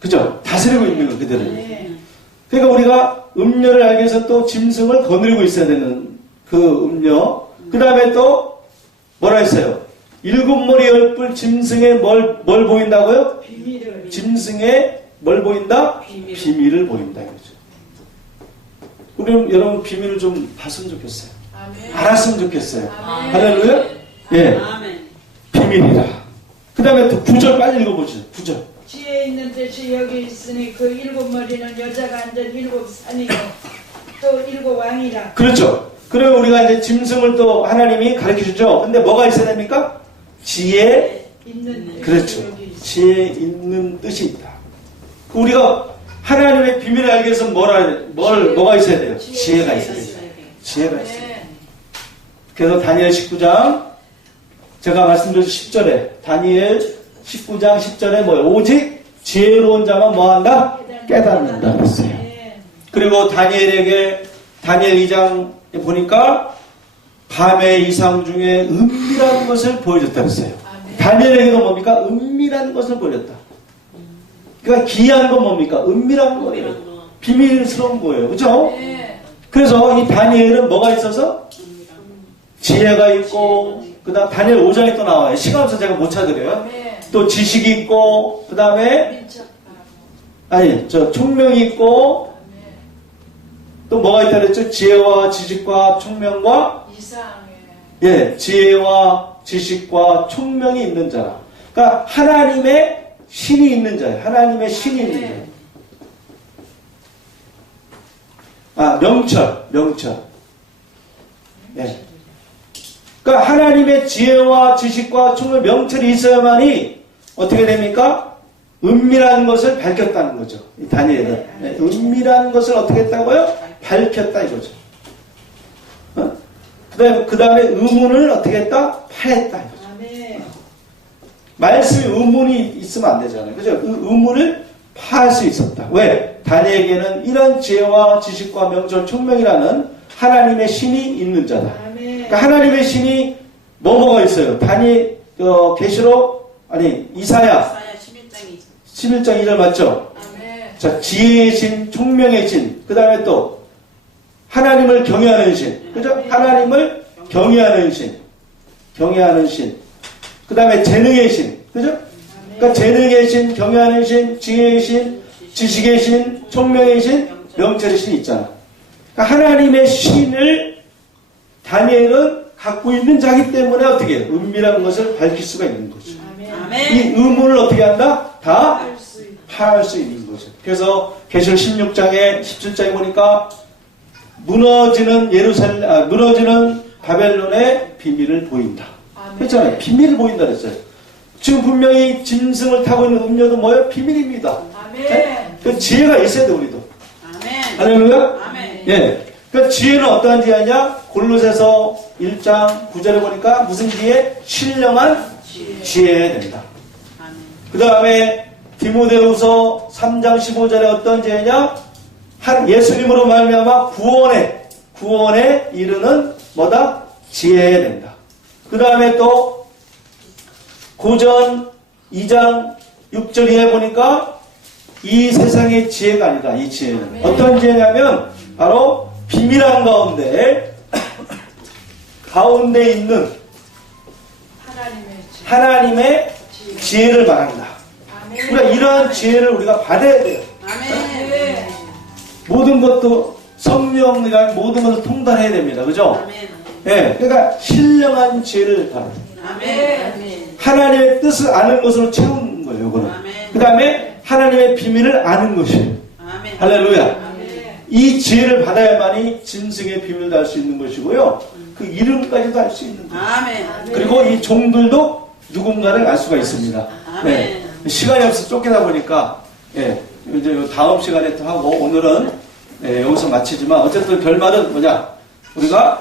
그죠? 다스리고 있는 거 그대로. 그러니까 우리가 음녀를 알기 위해서 또 짐승을 거느리고 있어야 되는 그 음녀. 그 다음에 또 뭐라 했어요? 일곱 머리 열뿔 짐승에 뭘 보인다고요? 비밀을. 짐승에 뭘 보인다? 비밀을 보인다 이거죠. 우리 여러분 비밀을 좀 봤으면 좋겠어요. 알았으면 좋겠어요. 할렐루야? 예. 아멘. 비밀이라. 그 다음에 또 9절 빨리 읽어보시죠. 9절. 지혜 있는 뜻이 여기 있으니 그 일곱 머리는 여자가 앉은 일곱 산이요 또 일곱 왕이라. 그렇죠. 그러면 우리가 이제 짐승을 또 하나님이 가르쳐 주죠. 근데 뭐가 있어야 됩니까? 지혜 있는. 그렇죠. 지혜 있는 뜻이 있다. 우리가 하나님의 비밀을 알기 위해서 뭐가 있어야 돼요? 지혜가 있어야 돼요. 지혜가 있어야 돼요. 그래서 다니엘 19장 제가 말씀드렸죠. 10절에 다니엘 19장 10절에 뭐예요? 오직 지혜로운 자만 뭐한다? 깨닫는다 그랬어요. 그리고 다니엘 2장 보니까 밤의 이상 중에 은밀한 것을 보여줬다 그랬어요. 다니엘에게도 뭡니까? 은밀한 것을 보여줬다. 그러니까 기이한 건 뭡니까? 은밀한 거예요. 비밀스러운 거예요. 그렇죠? 그래서 이 다니엘은 뭐가 있어서? 지혜가 있고 그 다음 다니엘 5장에 또 나와요. 시간 없어서 제가 못 찾으려요. 또 지식이 있고 그 다음에 총명이 있고 또 뭐가 있다 그랬죠? 지혜와 지식과 총명과 지혜와 지식과 총명이 있는 자라. 그러니까 하나님의 신이 있는 자예요. 하나님의 신이 있는 자예요. 명철. 예. 그러니까 하나님의 지혜와 지식과 총명, 명철이 있어야만이 어떻게 됩니까? 은밀한 것을 밝혔다는 거죠. 이 다니엘은. 네. 은밀한 것을 어떻게 했다고요? 밝혔다 이거죠. 그 다음에 의문을 어떻게 했다? 파했다 이거죠. 말씀에 의문이 있으면 안 되잖아요. 그죠? 그 의문을 파할 수 있었다. 왜? 다니엘에게는 이런 지혜와 지식과 명철, 총명이라는 하나님의 신이 있는 자다. 그러니까 하나님의 신이 뭐가 있어요? 이사야 11장 2절 맞죠? 자, 지혜의 신, 총명의 신, 그 다음에 또 하나님을 경외하는 신, 그죠? 하나님을 경외하는 신, 그 다음에 재능의 신, 그죠? 그러니까 재능의 신, 경외하는 신, 지혜의 신, 지식의 신, 총명의 신, 명철의 신이 있잖아. 그러니까 하나님의 신을 다니엘은 갖고 있는 자기 때문에 어떻게 해요? 은밀한 것을 밝힐 수가 있는 거죠. 이 의문을 어떻게 한다? 다 파할 수 있는 거죠. 그래서 계시록 16장에 17장에 보니까 무너지는 바벨론의 비밀을 보인다. 그렇잖아요. 비밀을 보인다 그랬어요. 지금 분명히 짐승을 타고 있는 음료도 뭐예요? 비밀입니다. 아멘. 그 지혜가 있어야 돼, 우리도. 아멘. 할렐루야? 아멘. 예. 그 지혜는 어떠한 지혜냐? 골로새서 1장 9절에 보니까 무슨 지혜? 신령한 지혜야 된다. 아멘. 그 다음에 디모데후서 3장 15절에 어떤 지혜냐? 예수님으로 말미암아 구원에 이르는 뭐다? 지혜야 된다. 그 다음에 또 고전 2장 6절 이하에 보니까 이 세상의 지혜가 아니다. 이 지혜는 어떤 지혜냐면 바로 비밀한 가운데 있는 하나님의 지혜를 말한다. 그러니까 이러한 지혜를 우리가 받아야 돼요. 아멘. 모든 것도 성령이랑 모든 것을 통달해야 됩니다. 그죠? 아멘. 예, 그러니까 신령한 지혜를 받아야 돼요. 아멘. 하나님의 뜻을 아는 것으로 채우는 거예요. 이거는. 아멘. 그 다음에 하나님의 비밀을 아는 것이에요. 아멘. 할렐루야. 이 지혜를 받아야만이 진승의 비밀도 알 수 있는 것이고요. 그 이름까지도 알 수 있는 거예요. 아멘. 그리고 이 종들도 누군가를 알 수가 있습니다. 네. 시간이 없어서 쫓기다 보니까 예, 이제 다음 시간에 또 하고 오늘은 여기서 마치지만 어쨌든 결말은 뭐냐? 우리가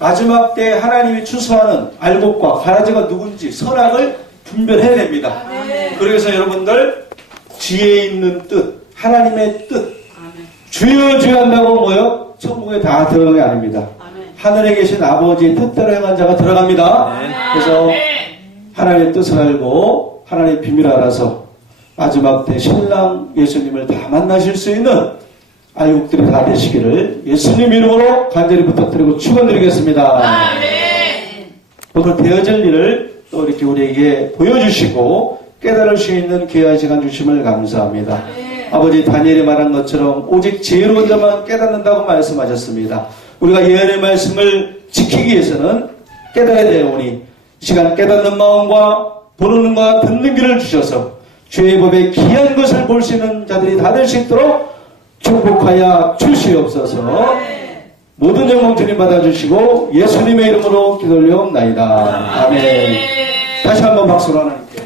마지막 때 하나님이 추수하는 알곡과 가라지가 누군지 선악을 분별해야 됩니다. 그래서 여러분들 지혜 있는 뜻, 하나님의 뜻, 주여 주여 한다고 뭐요? 천국에 다 들어가는 게 아닙니다. 하늘에 계신 아버지의 뜻대로 행한 자가 들어갑니다. 그래서 하나님의 뜻을 알고 하나님의 비밀을 알아서 마지막 때 신랑 예수님을 다 만나실 수 있는 알곡들이 다 되시기를 예수님 이름으로 간절히 부탁드리고 축원드리겠습니다. 오늘 되어질 일을 또 이렇게 우리에게 보여주시고 깨달을 수 있는 귀한 시간 주심을 감사합니다. 아버지 다니엘이 말한 것처럼 오직 지혜로운 자만 깨닫는다고 말씀하셨습니다. 우리가 예언의 말씀을 지키기 위해서는 깨달아야 되오니 이 시간 깨닫는 마음과 보는 것과 듣는 길을 주셔서 주의 법에 귀한 것을 볼 수 있는 자들이 다 될 수 있도록 축복하여 주시옵소서. 모든 영광 주님 받아주시고 예수님의 이름으로 기도 올려옵나이다. 아멘. 다시 한번 박수로 하나님께